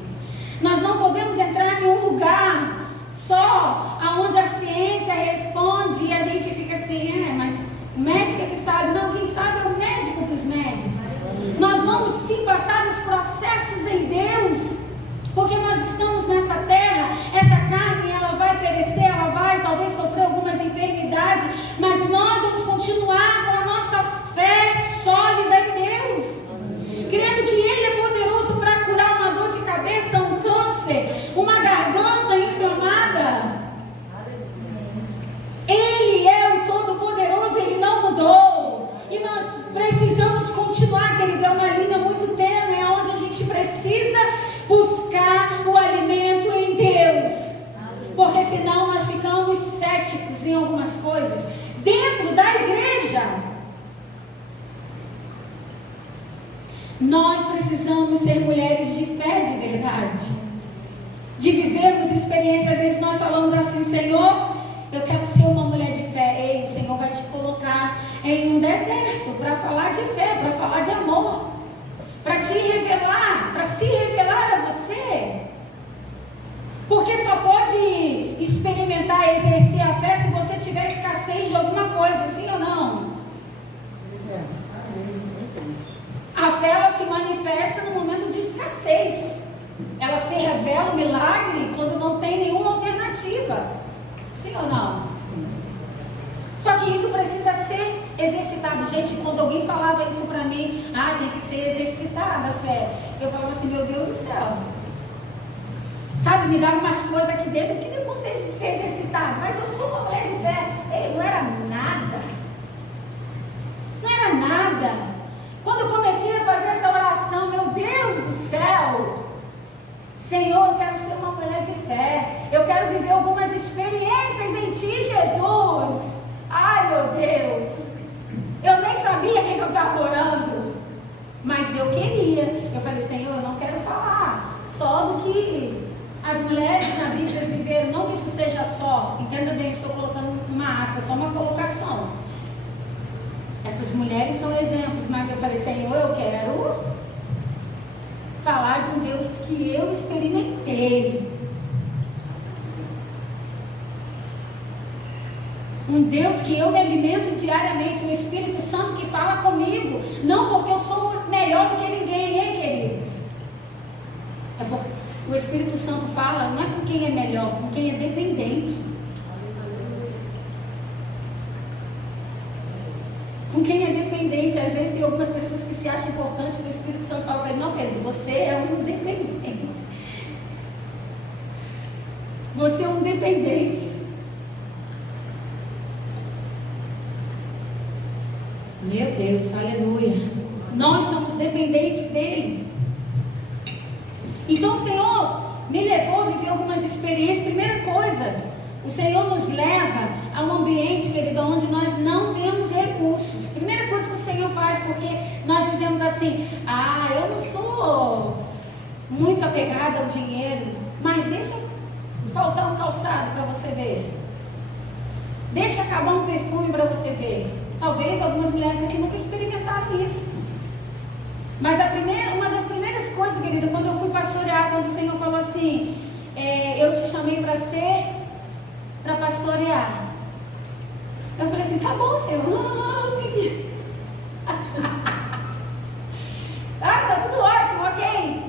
Nós não podemos entrar em um lugar só onde a ciência responde e a gente fica assim: mas o médico é que sabe. Não, quem sabe é o médico dos médicos. Nós vamos sim passar os processos em Deus, porque nós estamos nessa terra. Essa carne, ela vai perecer, ela vai talvez sofrer algumas enfermidades, mas nós vamos continuar com a nossa fé sólida em Deus, crendo que Ele é poderoso para curar uma dor de cabeça, um câncer, uma garganta inflamada. Ele é o Todo-Poderoso, Ele não mudou. E nós precisamos continuar, querido. É uma linha muito tênue, onde a gente precisa buscar o alimento em Deus, porque senão nós ficamos céticos em algumas coisas dentro da igreja. Nós precisamos ser mulheres de fé de verdade, de vivermos experiências. Às vezes nós falamos assim: Senhor, eu quero ser uma mulher de fé. Ei, o Senhor vai te colocar em um deserto para falar de fé, para falar de amor, para te revelar, para se revelar a você. Porque só pode experimentar, exercer a fé se você tiver escassez de alguma coisa, sim ou não? A fé, ela se manifesta no momento de escassez. ela se revela o milagre quando não tem nenhuma alternativa. Sim ou não? Sim. Só que isso precisa ser exercitado. Gente, quando alguém falava isso para mim, tem que ser exercitada a fé, eu falava assim, meu Deus do céu. Sabe, me dava umas coisas aqui dentro que nem consegue ser exercitado. Mas eu sou uma mulher de fé. Ei, não era nada. Não era nada. Quando eu comecei a fazer essa oração, meu Deus do céu, Senhor, eu quero ser uma mulher de fé. Eu quero viver algumas experiências em Ti, Jesus. Ai, meu Deus. Eu nem sabia quem eu estava orando. Mas eu queria. Eu falei, Senhor, eu não quero falar só do que as mulheres na Bíblia viveram. Não que isso seja só. Entenda bem, estou colocando uma aspa, só uma colocação. Essas mulheres são exemplos. Mas eu falei, Senhor, eu quero falar de um Deus que eu experimentei. Um Deus que eu me alimento diariamente, um Espírito Santo que fala comigo, não porque eu sou melhor do que ninguém, hein, queridos? É porque o Espírito Santo fala, não é com quem é melhor, com quem é dependente. Com quem é dependente. Às vezes tem algumas pessoas que se acham importantes, o Espírito Santo fala para ele, não, querido, você é um dependente. Você é um dependente. Meu Deus, aleluia. Nós somos dependentes dele. Então o Senhor me levou a viver algumas experiências. Primeira coisa, o Senhor nos leva a um ambiente, querido, onde nós não temos recursos. Primeira coisa que o Senhor faz, porque nós dizemos assim, eu não sou muito apegada ao dinheiro, mas deixa faltar um calçado para você ver. Deixa acabar um perfume para você ver. Talvez algumas mulheres aqui nunca experimentaram isso. Mas uma das primeiras coisas, querida, quando eu fui pastorear, quando o Senhor falou assim, eu te chamei para pastorear. Eu falei assim, tá bom, Senhor. Tá tudo ótimo, ok.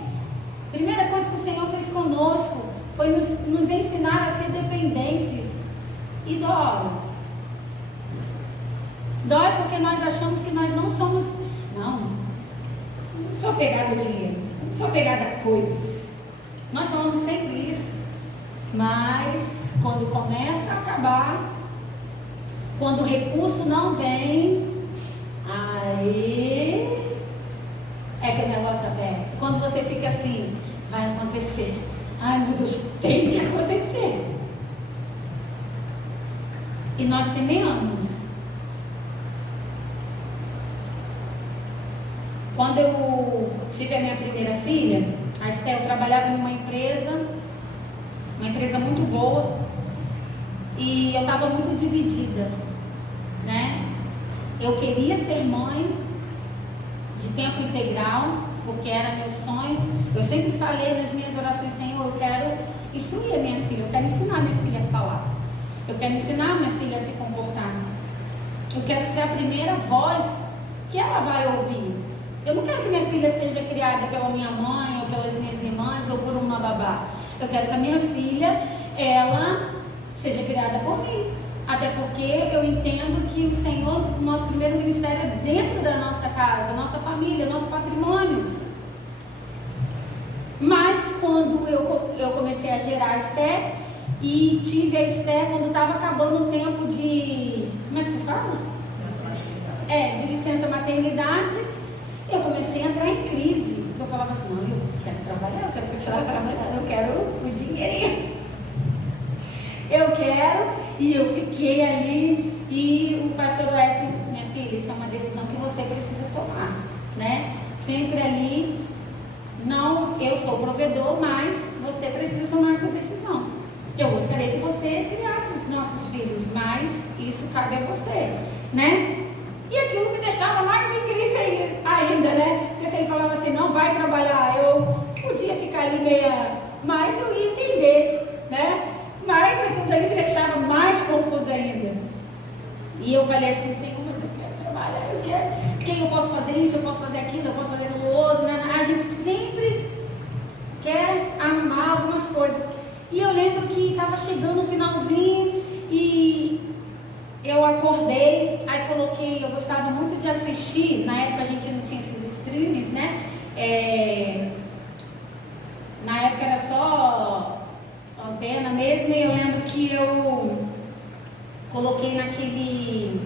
Primeira coisa que o Senhor fez conosco foi nos ensinar a ser dependentes. E dói porque nós achamos que nós não somos, não sou apegada a dinheiro, não sou apegada a coisas. Nós falamos sempre isso, mas quando começa a acabar, quando o recurso não vem, aí é que o negócio aperta. Quando você fica assim, vai acontecer. Ai, meu Deus, tem que acontecer. E nós semeamos. Quando eu tive a minha primeira filha, a Estel, eu trabalhava numa empresa muito boa, e eu estava muito dividida, né? Eu queria ser mãe de tempo integral, porque era meu sonho. Eu sempre falei nas minhas orações, Senhor, eu quero instruir a minha filha, eu quero ensinar a minha filha a falar, eu quero ensinar a minha filha a se comportar, eu quero ser a primeira voz que ela vai ouvir. Eu não quero que minha filha seja criada pela minha mãe, ou pelas minhas irmãs, ou por uma babá. Eu quero que a minha filha, ela seja criada por mim. Até porque eu entendo que o Senhor, o nosso primeiro ministério é dentro da nossa casa, nossa família, nosso patrimônio. Mas quando eu comecei a gerar a Esté, e tive a Esté quando estava acabando o tempo de... Como é que se fala? De licença maternidade. Eu comecei a entrar em crise. Eu falava assim, não, eu quero trabalhar, eu quero continuar trabalhando, eu quero o dinheirinho. Eu quero, e eu fiquei ali, e o pastor Hélio, minha filha, isso é uma decisão que você precisa tomar, né? Sempre ali, não, eu sou provedor, mas você precisa tomar essa decisão. Eu gostaria que você criasse os nossos filhos, mas isso cabe a você, né? E aquilo me deixava mais em crise ainda, né? Porque se ele falava assim, não vai trabalhar, eu podia ficar ali meia, mas eu ia entender, né? Mas aquilo dali me deixava mais confusa ainda. E eu falei assim, Senhor, mas eu quero trabalhar, eu quero, eu posso fazer isso, eu posso fazer aquilo, eu posso fazer aquilo outro, né? A gente sempre quer a assistir, na época a gente não tinha esses streams, né? Na época era só antena mesmo, e eu lembro que eu coloquei naquele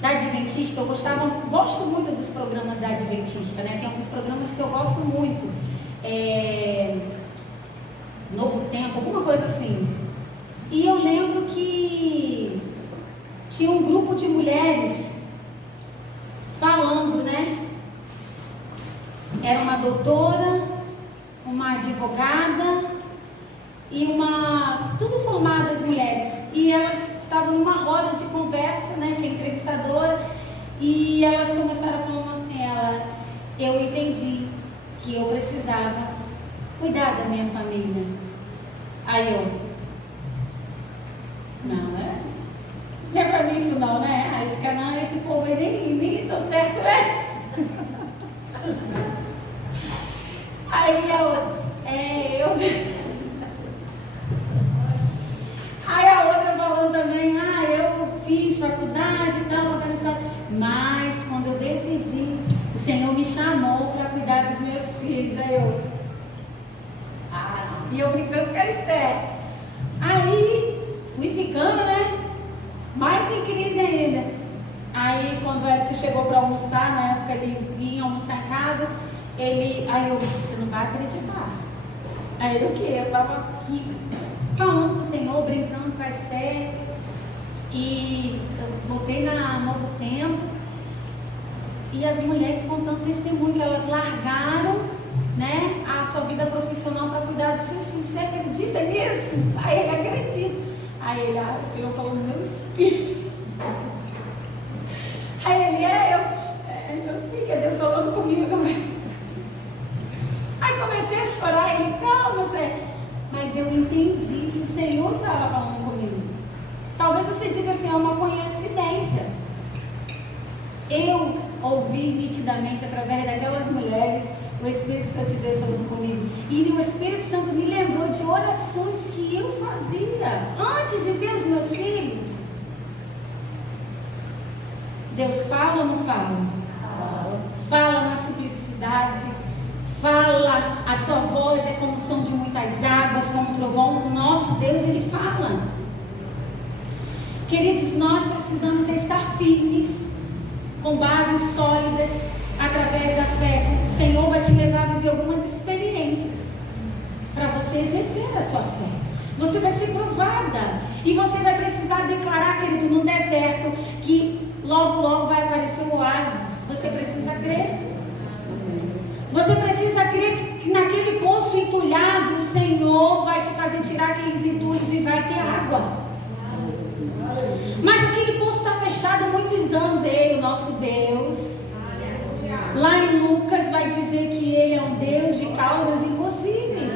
da Adventista. Eu gosto muito dos programas da Adventista, né? Tem alguns programas que eu gosto muito. Novo Tempo, alguma coisa assim. E eu lembro que tinha um grupo de mulheres falando, né? Era uma doutora, uma advogada e tudo formadas mulheres. E elas estavam numa roda de conversa, né? Tinha entrevistadora, e elas começaram falando assim, eu entendi que eu precisava cuidar da minha família. Aí eu, não é pra mim isso não, né? Esse canal, esse povo aí nem tô certo, né? Aí Aí a outra falando também, eu fiz faculdade e tal, mas quando eu decidi, o Senhor me chamou para cuidar dos meus filhos. Aí e eu brincando com a Esther. Aí fui ficando, né? Mais em crise ainda. Aí quando o Hélio chegou para almoçar, na época ele vinha almoçar em casa, você não vai acreditar. Aí o que? Eu estava aqui falando com o Senhor, brincando com a Esther, e eu voltei na Novo Tempo, e as mulheres contando testemunho que elas largaram, né, a sua vida profissional para cuidar dos seus filhos. Você acredita nisso? Aí ele acredita. Aí ele, o Senhor falou no meu espírito. Aí ele, eu sei que é Deus falando comigo também. Aí comecei a chorar, ele, calma, Zé. Mas eu entendi que o Senhor estava falando comigo. Talvez você diga assim, é uma coincidência. Eu ouvi nitidamente, através daquelas mulheres, o Espírito Santo de Deus falando comigo. E o Espírito Santo me lembrou de orações que eu fazia antes de ter os meus filhos. Deus fala ou não fala? Fala na simplicidade. Fala, a sua voz é como o som de muitas águas, como um trovão. O nosso Deus, Ele fala. Queridos, nós precisamos estar firmes, com bases sólidas, através da fé. O Senhor vai te levar a viver algumas experiências, para você exercer a sua fé. Você vai ser provada, e você vai precisar declarar, querido, no deserto, que logo, logo vai aparecer o oásis. Você precisa crer. Você precisa crer que naquele poço entulhado, o Senhor vai te fazer tirar aqueles entulhos e vai ter água. Mas aquele poço está fechado há muitos anos. Ele, o nosso Deus, lá em Lucas, vai dizer que Ele é um Deus de causas impossíveis.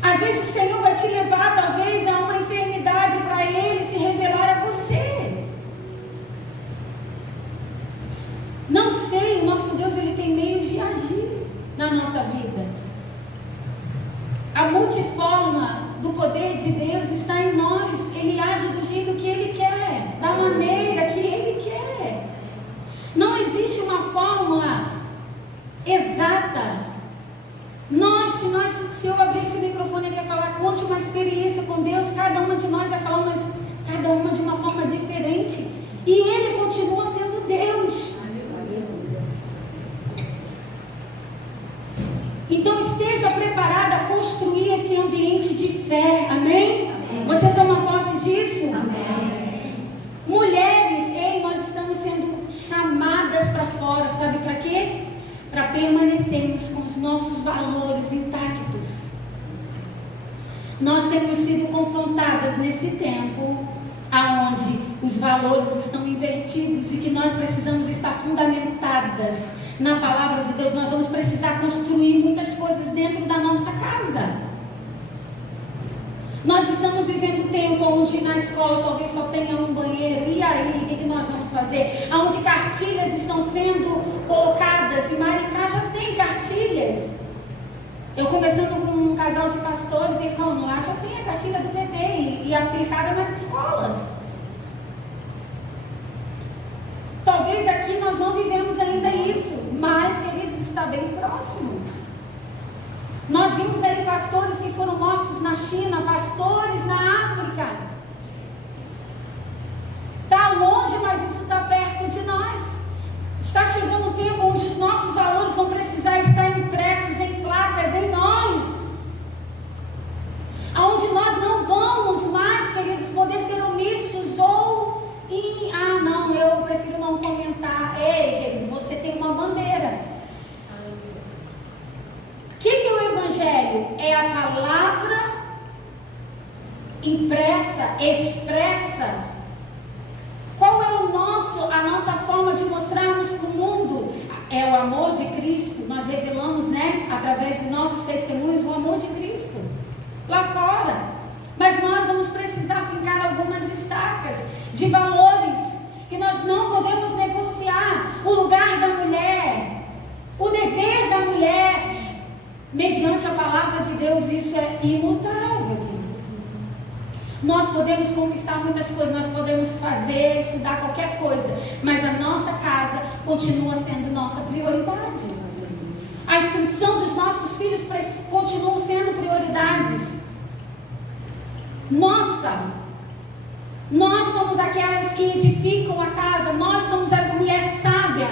Às vezes o Senhor vai te levar, talvez, a uma enfermidade para Ele se revelar a você. Não sei, o nosso Deus, Ele tem meios de agir na nossa vida. A multiforma do poder de Deus está em nós. Ele age do jeito que Ele quer, da maneira que Ele quer. Não existe uma fórmula exata. Se eu abrisse o microfone e ia falar, conte uma experiência com Deus, cada uma de nós vai falar, mas cada uma de uma forma diferente. E Ele continua sendo Deus. Então esteja preparada a construir esse ambiente de fé. Amém? Você toma posse disso? Amém. Mulheres, nós estamos sendo chamadas para fora. Sabe para quê? Para permanecermos com os nossos valores intactos. Nós temos sido confrontadas nesse tempo aonde os valores estão invertidos e que nós precisamos estar fundamentadas na palavra de Deus. Nós vamos precisar construir muitas coisas dentro da nossa casa. Nós estamos vivendo um tempo onde na escola talvez só tenha um banheiro. E aí, o que nós vamos fazer? Onde cartilhas estão sendo colocadas. E Maricá já tem cartilhas. Eu conversando com um casal de pastores, e ele falando, lá já tem a cartilha do VD e aplicada nas escolas. nós não vivemos ainda isso, mas, queridos, está bem próximo. Nós vimos aí pastores que foram mortos na China, pastores na África. Está longe, mas isso está perto de nós. Está chegando o tempo onde os nossos valores vão precisar estar impressos em placas em nós. Onde nós não vamos mais, queridos, poder ser omissos ou não, eu prefiro não comentar. Ei, querido, você tem uma bandeira. O que é o Evangelho? É a palavra impressa, expressa. Qual é a nossa forma de mostrarmos para o mundo? É o amor de Cristo. Nós revelamos, através de nossos testemunhos, o amor de Cristo lá fora. Mas nós vamos precisar fincar algumas estacas de valores que nós não podemos negociar. O lugar da mulher, o dever da mulher, mediante a palavra de Deus, isso é imutável. Nós podemos conquistar muitas coisas, nós podemos fazer, estudar qualquer coisa, mas a nossa casa continua sendo nossa prioridade. A instrução dos nossos filhos continua sendo prioridades. Nós somos aquelas que edificam a casa, nós somos a mulher sábia,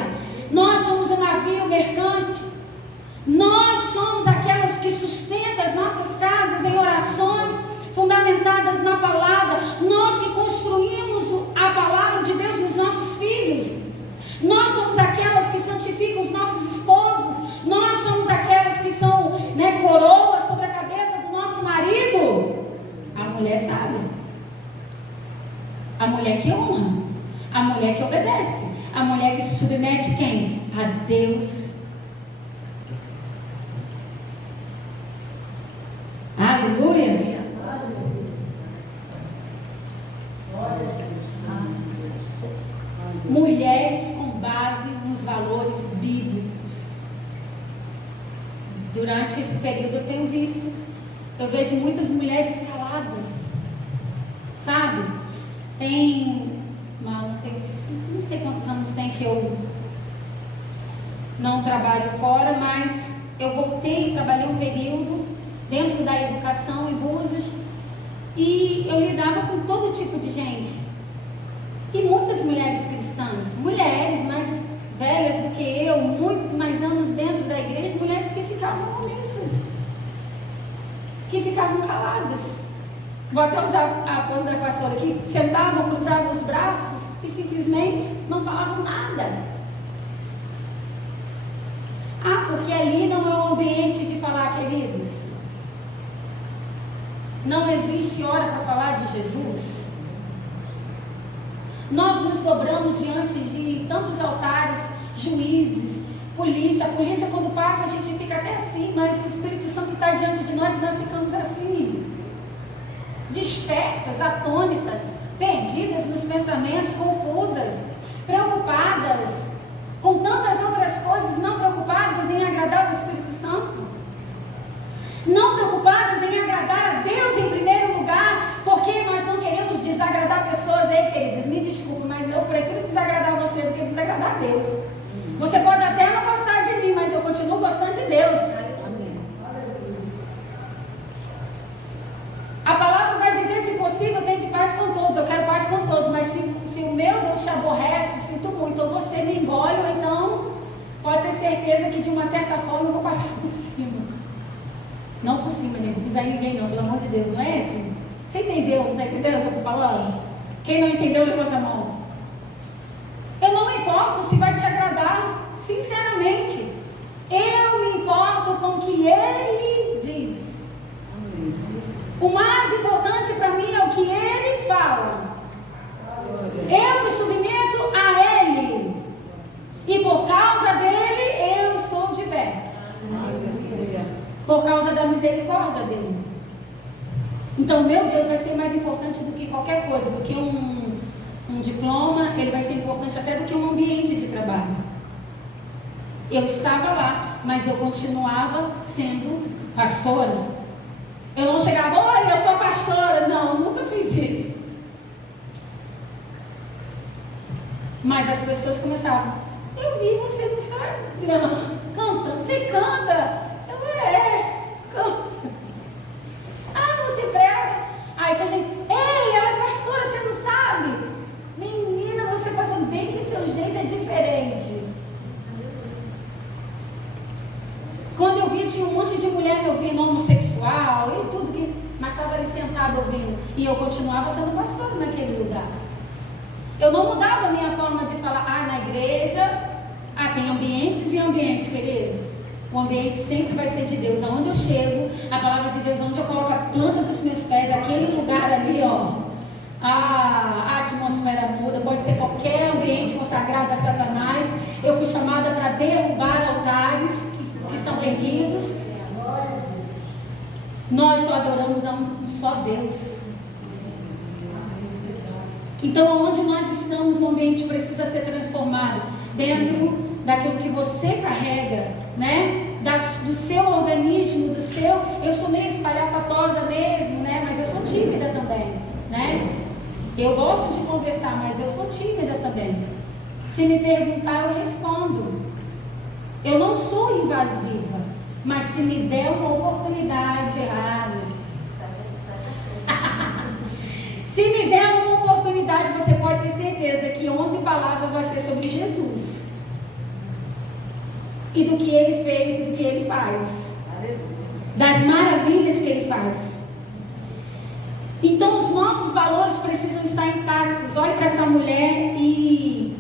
nós somos o navio mercante, nós somos aquelas que sustentam as nossas casas em orações fundamentadas na palavra, nós que construímos a palavra de Deus nos nossos filhos, nós somos aquelas que santificam os nossos esposos, nós somos aquelas que são coroas sobre a cabeça do nosso marido. A mulher sabe, a mulher que honra, a mulher que obedece, a mulher que se submete quem? A Deus. Aleluia. Mulheres com base nos valores bíblicos. Durante esse período eu vejo muitas mulheres caladas, sabe? Não sei quantos anos tem que eu não trabalho fora, mas eu voltei e trabalhei um período dentro da educação em Búzios, e eu lidava com todo tipo de gente, e muitas mulheres cristãs, mulheres mais velhas do que eu, muito mais anos dentro da igreja, mulheres que ficavam omissas, que ficavam caladas. Vou até usar a pose da pastora aqui, sentavam, cruzavam os braços e simplesmente não falavam nada. Porque ali não é o ambiente de falar, queridos. Não existe hora para falar de Jesus. Nós nos dobramos diante de tantos altares, juízes, polícia. A polícia, quando passa, a gente fica até assim, mas o Espírito Santo está diante de nós e nós ficamos assim, dispersas, atônitas, perdidas nos pensamentos, confusas, preocupadas com tantas outras coisas, não preocupadas em agradar o Espírito Santo, não preocupadas em agradar a Deus em primeiro lugar, porque nós não queremos desagradar pessoas. Ei, queridas, me desculpe, mas eu prefiro desagradar você do que desagradar a Deus. Você pode até não gostar de mim, mas eu continuo gostando de Deus. A palavra vai dizer, se possível, tende paz com todos. Eu quero paz com todos, mas se o meu Deus te aborrece, sinto muito, ou você me engole, ou então pode ter certeza que de uma certa forma eu vou passar por cima. Não por cima, nem pisar em ninguém não, pelo amor de Deus, não é assim? Você entendeu? Não está entendendo o que eu estou falando? Quem não entendeu, levanta a mão. Eu não me importo se vai te agradar, sinceramente. Eu me importo com o que Ele diz. O mais importante para mim é o que Ele fala. Eu me submeto a Ele. E por causa dele, eu estou de pé. Por causa da misericórdia dele. Então, meu Deus vai ser mais importante do que qualquer coisa, do que um diploma. Ele vai ser importante até do que um ambiente de trabalho. Eu estava lá, mas eu continuava sendo pastora. Eu não chegava, olha, eu sou pastora. Não, nunca fiz isso. Mas as pessoas começavam, Eu vi você no Instagram cantando. Você canta? Eu canto. Ah, você prega? Aí tinha gente, ei, ela é pastora, você não sabe? Menina, você passando bem que seu jeito é diferente. Quando eu vi, tinha um monte de mulher me ouvindo, homossexual e tudo, mas estava ali sentada ouvindo. E eu continuava sendo pastora naquele lugar. Eu não mudava a minha forma de falar, na igreja, tem ambientes e ambientes, querido. O ambiente sempre vai ser de Deus. Aonde eu chego, a palavra de Deus, onde eu coloco a planta dos meus pés, aquele lugar ali, a atmosfera muda. Pode ser qualquer ambiente consagrado a Satanás. Eu fui chamada para derrubar altares que são erguidos. Nós só adoramos a um só Deus. Então, onde nós estamos, o ambiente precisa ser transformado dentro daquilo que você carrega, né? Do seu organismo, do seu. Eu sou meio espalhafatosa mesmo, né? Mas eu sou tímida também, né? Eu gosto de conversar, mas eu sou tímida também. Se me perguntar, eu respondo. Eu não sou invasiva, mas se me der uma oportunidade, se me der uma oportunidade, você pode ter certeza que 11 palavras vai ser sobre Jesus. E do que Ele fez e do que Ele faz. Das maravilhas que Ele faz. Então os nossos valores precisam estar intactos. Olhe para essa mulher e,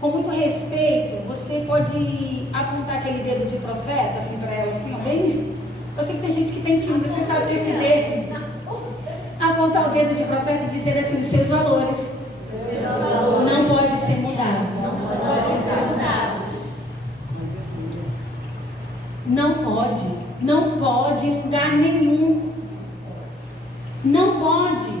com muito respeito, você pode apontar aquele dedo de profeta assim para ela, assim, bem? Eu sei que tem gente que tem tímido, você sabe desse dedo. Apontar o dedo de profeta e dizer assim, os seus valores não podem ser mudados. Não pode em lugar nenhum. Não pode.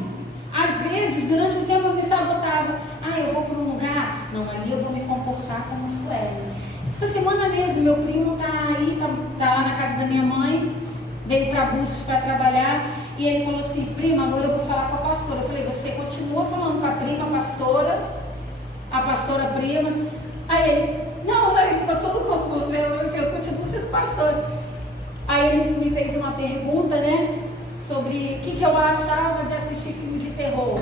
Às vezes, durante o tempo eu me sabotava. Eu vou para um lugar, não, ali eu vou me comportar como Sueli. Essa semana mesmo, meu primo está aí, tá lá na casa da minha mãe, veio para Búzios para trabalhar. E ele falou assim, prima, agora eu vou falar com a pastora. Eu falei, você continua falando com a prima, a pastora prima. Aí ele, não, ele ficou todo confuso, eu continuo sendo pastora. Aí ele me fez uma pergunta, né, sobre o que eu achava de assistir filme de terror.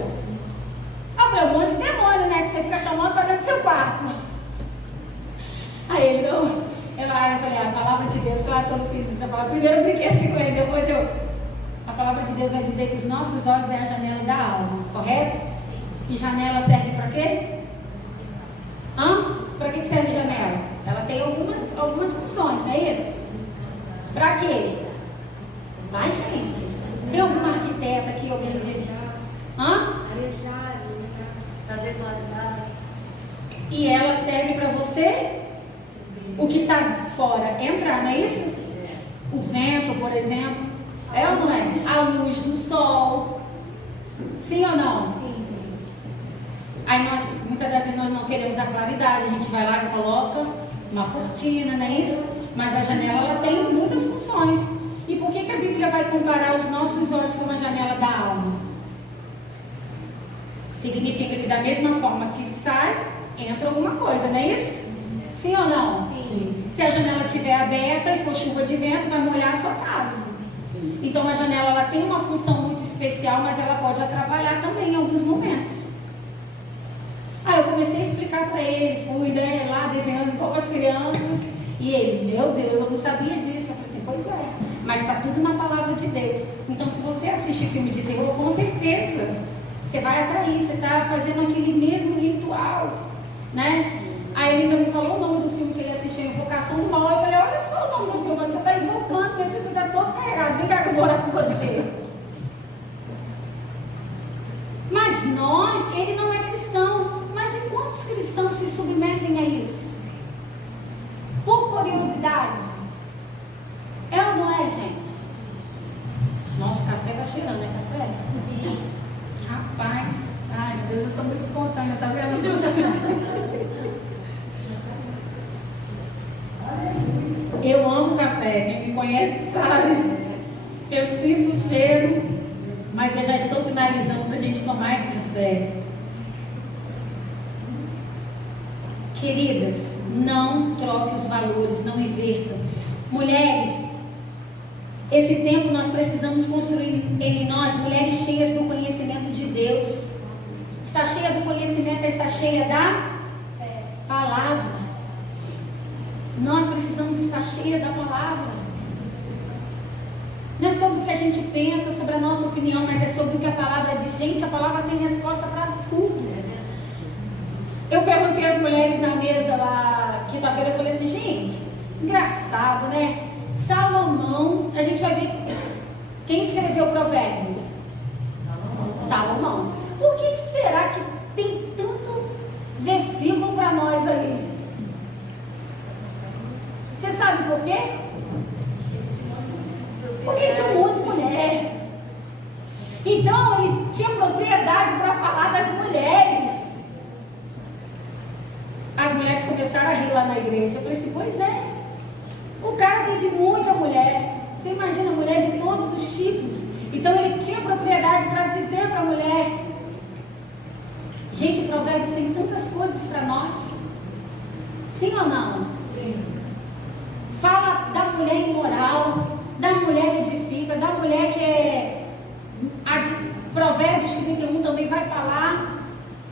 Eu falei, um monte de demônio, né, que você fica chamando para dentro do seu quarto. Aí ele, não, eu falei, a palavra de Deus, claro que eu não fiz isso. Primeiro eu brinquei assim com ele, depois a palavra de Deus vai dizer que os nossos olhos é a janela da alma, correto? E janela serve para quê? Para que serve janela? Ela tem algumas funções, não é isso? Para quê? Vai, gente. Tem alguma arquiteta aqui, alguém fazer claridade. E ela serve para você? O que está fora entrar, não é isso? O vento, por exemplo. É ou não é? A luz do sol. Sim ou não? Sim. Aí muitas das vezes nós não queremos a claridade. A gente vai lá e coloca uma cortina, não é isso? Mas a janela ela tem muitas funções. E por que a Bíblia vai comparar os nossos olhos com a janela da alma? Significa que da mesma forma que sai, entra alguma coisa, não é isso? Sim ou não? Sim. Se a janela estiver aberta e for chuva de vento, vai molhar a sua casa. Então a janela ela tem uma função muito especial, mas ela pode atrapalhar também em alguns momentos. Aí eu comecei a explicar para ele, fui lá desenhando com as crianças, e ele, meu Deus, eu não sabia disso. Eu falei assim, pois é, mas está tudo na palavra de Deus. Então se você assistir filme de terror, com certeza, você vai atrair, você está fazendo aquele mesmo ritual, né? Aí ele ainda me falou o nome do filme que ele assistiu, Invocação do Mal. Eu falei, olha só o nome do filme, você está invocando, meu filho, você está todo carregado, vem cá que eu vou orar com você. Mas ele não é cristão, mas e quantos cristãos se submetem a isso? Por curiosidade. É ou não é, gente? Nossa, o café está cheirando, né, café? Sim. Rapaz, ai meu Deus, eu sou muito espontânea, tá vendo? Eu amo café, quem me conhece sabe. Eu sinto o cheiro, mas eu já estou finalizando para a gente tomar esse café. Queridas, Não troque os valores, não inverta. Mulheres, esse tempo nós precisamos construir em nós mulheres cheias do conhecimento de Deus. Está cheia do conhecimento, está cheia da palavra. Nós precisamos estar cheia da palavra. Não é sobre o que a gente pensa, sobre a nossa opinião, mas é sobre o que a palavra diz. Gente, a palavra tem resposta para tudo. Eu perguntei às mulheres na mesa lá, quinta-feira, eu falei assim, gente, engraçado, né? Salomão, a gente vai ver quem escreveu Provérbios. Salomão. Por que será que tem tanto versículo para nós ali? Você sabe por quê? Porque tinha um monte de mulher. Então ele tinha propriedade para falar das mulheres. As mulheres começaram a rir lá na igreja. Eu falei assim, pois é. O cara teve muita mulher. Você imagina, mulher de todos os tipos. Então ele tinha propriedade para dizer para a mulher. Gente, Provérbios tem tantas coisas para nós. Sim ou não? Sim. Fala da mulher imoral, da mulher que edifica, da mulher que é... Provérbios 31 também vai falar,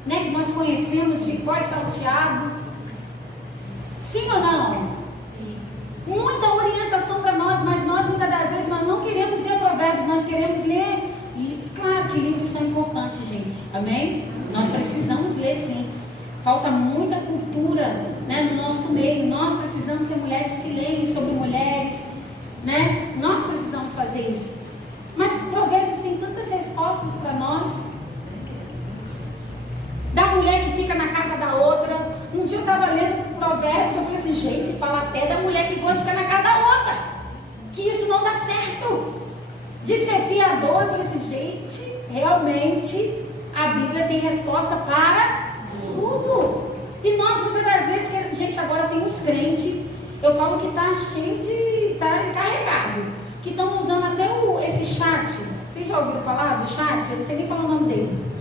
né, que nós conhecemos de voz salteado. Sim ou não? Sim. Muita orientação para nós, mas nós muitas das vezes nós não queremos ler Provérbios, nós queremos ler. E claro que livros são importantes, gente. Amém? Nós precisamos ler, sim. Falta muita cultura, né, no nosso meio. Nós precisamos ser mulheres que leem sobre mulheres, né? Nós precisamos fazer isso. Mas Provérbios tem tantas respostas para nós. Da mulher que fica na casa da outra. Um dia eu estava lendo Provérbios, eu falei assim, gente, fala até da mulher que gosta de ficar na casa da outra. Que isso não dá certo. De ser fiador, eu falei assim, gente, realmente a Bíblia tem resposta para tudo. E nós muitas das vezes, gente, agora tem uns crentes, eu falo que está cheio de, está encarregado, que estão usando até esse chat. Vocês já ouviram falar do chat? Eu não sei nem falar o nome dele.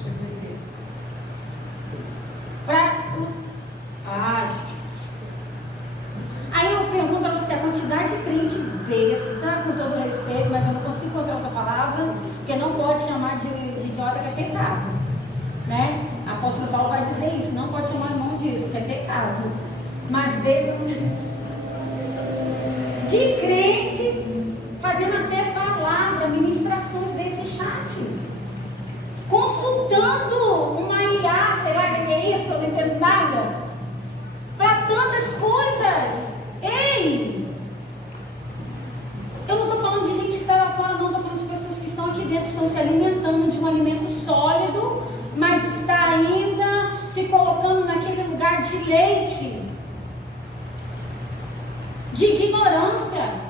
Aí eu pergunto para você, a quantidade de crente besta, com todo respeito, mas eu não consigo encontrar outra palavra, porque não pode chamar de idiota, que é pecado, né? O apóstolo Paulo vai dizer isso, não pode chamar o irmão disso, que é pecado. Mas besta de crente fazendo até palavra, ministrações desse chat, consultando uma IA, sei lá o que é isso, eu não entendo nada, para tantas coisas. Ei! Eu não estou falando de gente que está lá fora, não, estou falando de pessoas que estão aqui dentro, estão se alimentando de um alimento sólido, mas está ainda se colocando naquele lugar de leite, de ignorância.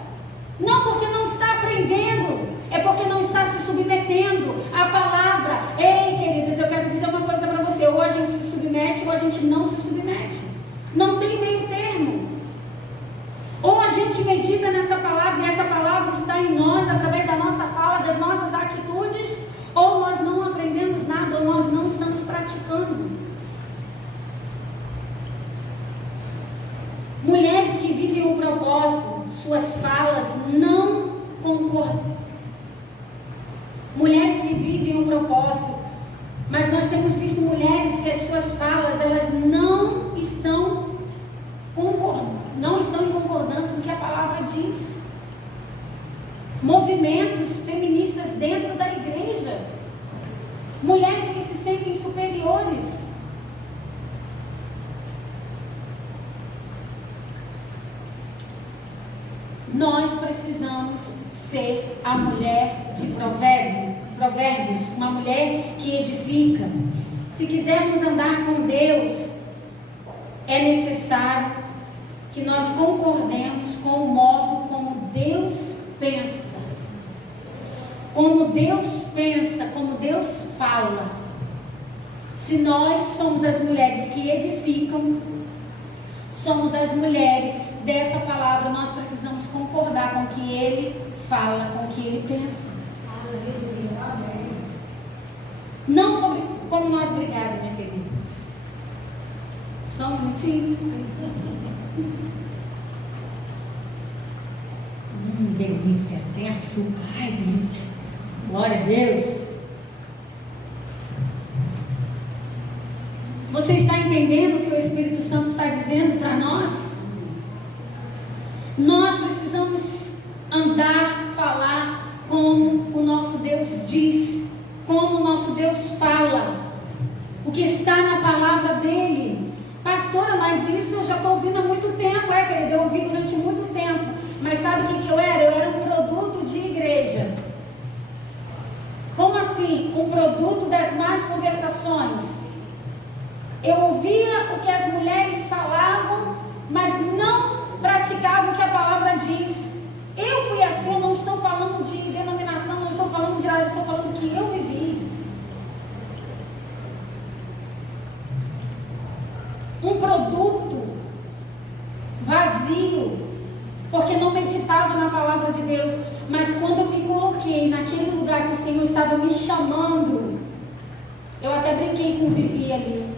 Não porque não está aprendendo, é porque não está se submetendo à palavra. Ei, queridas, eu quero dizer uma coisa para você, ou a gente se submete ou a gente não se submete. Não tem meio termo. Ou a gente medita nessa palavra e essa palavra está em nós através da nossa fala, das nossas atitudes, ou nós não aprendemos nada, ou nós não estamos praticando. Mulheres que vivem o propósito, suas falas não concordam. Mulheres que vivem o propósito, mas nós temos visto mulheres que as suas falas, elas não estão em concordância com o que a palavra diz. Movimentos feministas dentro da igreja, mulheres que se sentem superiores. Nós precisamos ser a mulher de Provérbios, uma mulher que edifica. Se quisermos andar com Deus, é necessário que nós concordemos com o modo como Deus pensa. Como Deus pensa, como Deus fala. Se nós somos as mulheres que edificam, somos as mulheres dessa palavra, nós precisamos concordar com o que Ele fala, com o que Ele pensa. Não sobre como nós brigarmos, minha querida. Só um minutinho. Delícia, sem açúcar. Ai, delícia. Glória a Deus. Você está entendendo o que o Espírito Santo está dizendo para nós? Nós precisamos andar, falar como o nosso Deus diz, como o nosso Deus fala, o que está na palavra dele. Pastora, mas isso eu já estou ouvindo há muito tempo, querido, eu ouvi durante muito tempo. Mas sabe o que eu era? Eu era um produto de igreja. Como assim? Um produto das más conversações. Eu ouvia o que as mulheres falavam, mas não praticava o que a palavra diz. Eu fui assim, eu não estou falando de denominação, não estou falando de área, eu estou falando do que eu vivi. Um produto vazio, porque não meditava na palavra de Deus. Mas quando eu me coloquei naquele lugar que o Senhor estava me chamando, eu até brinquei com o Vivi ali.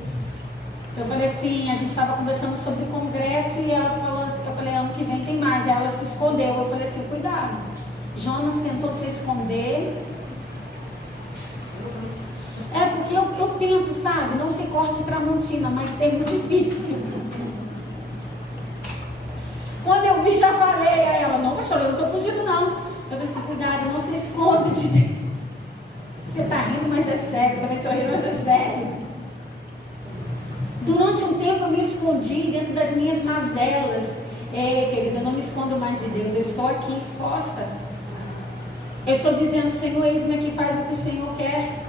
Eu falei assim, a gente estava conversando sobre o congresso e ela falou assim, eu falei, ano que vem tem mais. Ela se escondeu. Eu falei assim, cuidado. Jonas tentou se esconder. Porque eu tento, sabe? Não se corte Tramontina, mas tem muito difícil. Quando eu vi, já falei a ela, não, pastor, eu não estou fugindo não. Eu falei assim, cuidado, não se esconda de Deus. Você está rindo, mas é sério. Eu também estou rindo, mas é sério. Durante um tempo eu me escondi dentro das minhas mazelas. Querida, eu não me escondo mais de Deus. Eu estou aqui exposta. Eu estou dizendo, Senhor, eis-me aqui, faz o que o Senhor quer.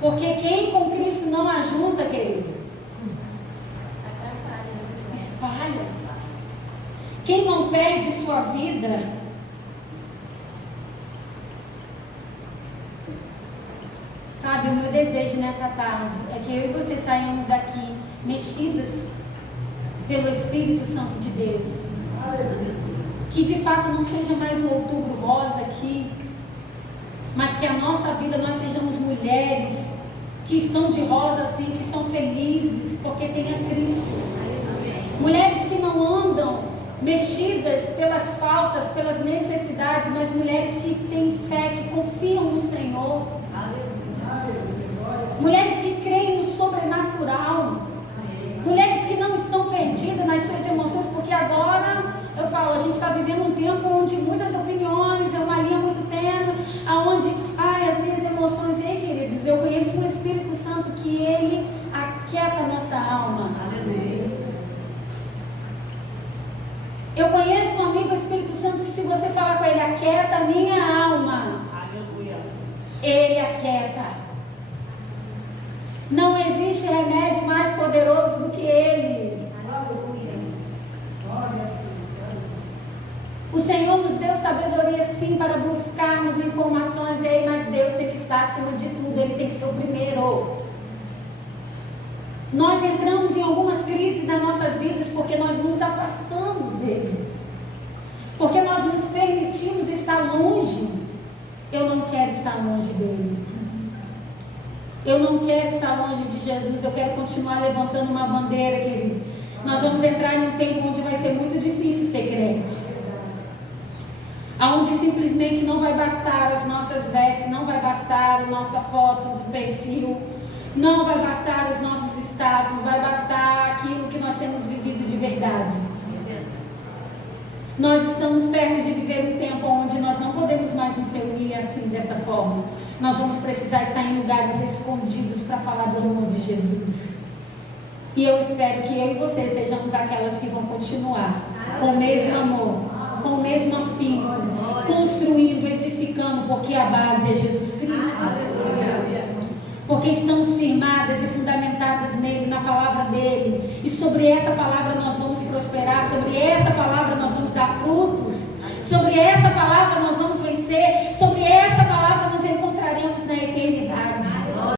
Porque quem com Cristo não ajunta, querido, espalha. Quem não perde sua vida, sabe, o meu desejo nessa tarde é que eu e você saímos daqui mexidas pelo Espírito Santo de Deus. Que de fato não seja mais um outubro rosa aqui, mas que a nossa vida nós sejamos mulheres que estão de rosa assim, que são felizes porque tem a Cristo. Mulheres que não andam mexidas pelas faltas, pelas necessidades, mas mulheres que têm fé, que confiam no Senhor. Mulheres que creem no sobrenatural. Mulheres que não estão perdidas nas suas emoções, porque agora, eu falo, a gente está vivendo um tempo onde muitas opiniões, é uma linha muito tênue, aonde, as minhas emoções, queridos, eu conheço o Espírito Santo que ele aquieta a nossa alma. Aleluia. Eu conheço um amigo Espírito Santo que se você falar com ele, aquieta a minha alma. Aleluia. Ele aquieta. Não existe remédio mais poderoso do que ele. Aleluia. O Senhor nos deu sabedoria sim para buscarmos informações, mas Deus tem que estar acima de tudo, Ele tem que ser o primeiro. Nós entramos em algumas crises nas nossas vidas porque nós nos afastamos dele. Porque nós nos permitimos estar longe. Eu não quero estar longe dele. Eu não quero estar longe de Jesus. Eu quero continuar levantando uma bandeira, querido. Nós vamos entrar em um tempo onde vai ser muito difícil ser crente. Onde simplesmente não vai bastar as nossas vestes, não vai bastar a nossa foto do perfil, não vai bastar os nossos status, vai bastar aquilo que nós temos vivido de verdade. Nós estamos perto de viver um tempo onde nós não podemos mais nos reunir assim, dessa forma. Nós vamos precisar estar em lugares escondidos para falar do amor de Jesus. E eu espero que eu e você sejamos aquelas que vão continuar com o mesmo amor, com o mesmo afinco, construindo, edificando, porque a base é Jesus Cristo. Porque estamos firmadas e fundamentadas nele, na palavra dele. E sobre essa palavra nós vamos prosperar, sobre essa palavra nós vamos dar frutos, sobre essa palavra nós vamos vencer.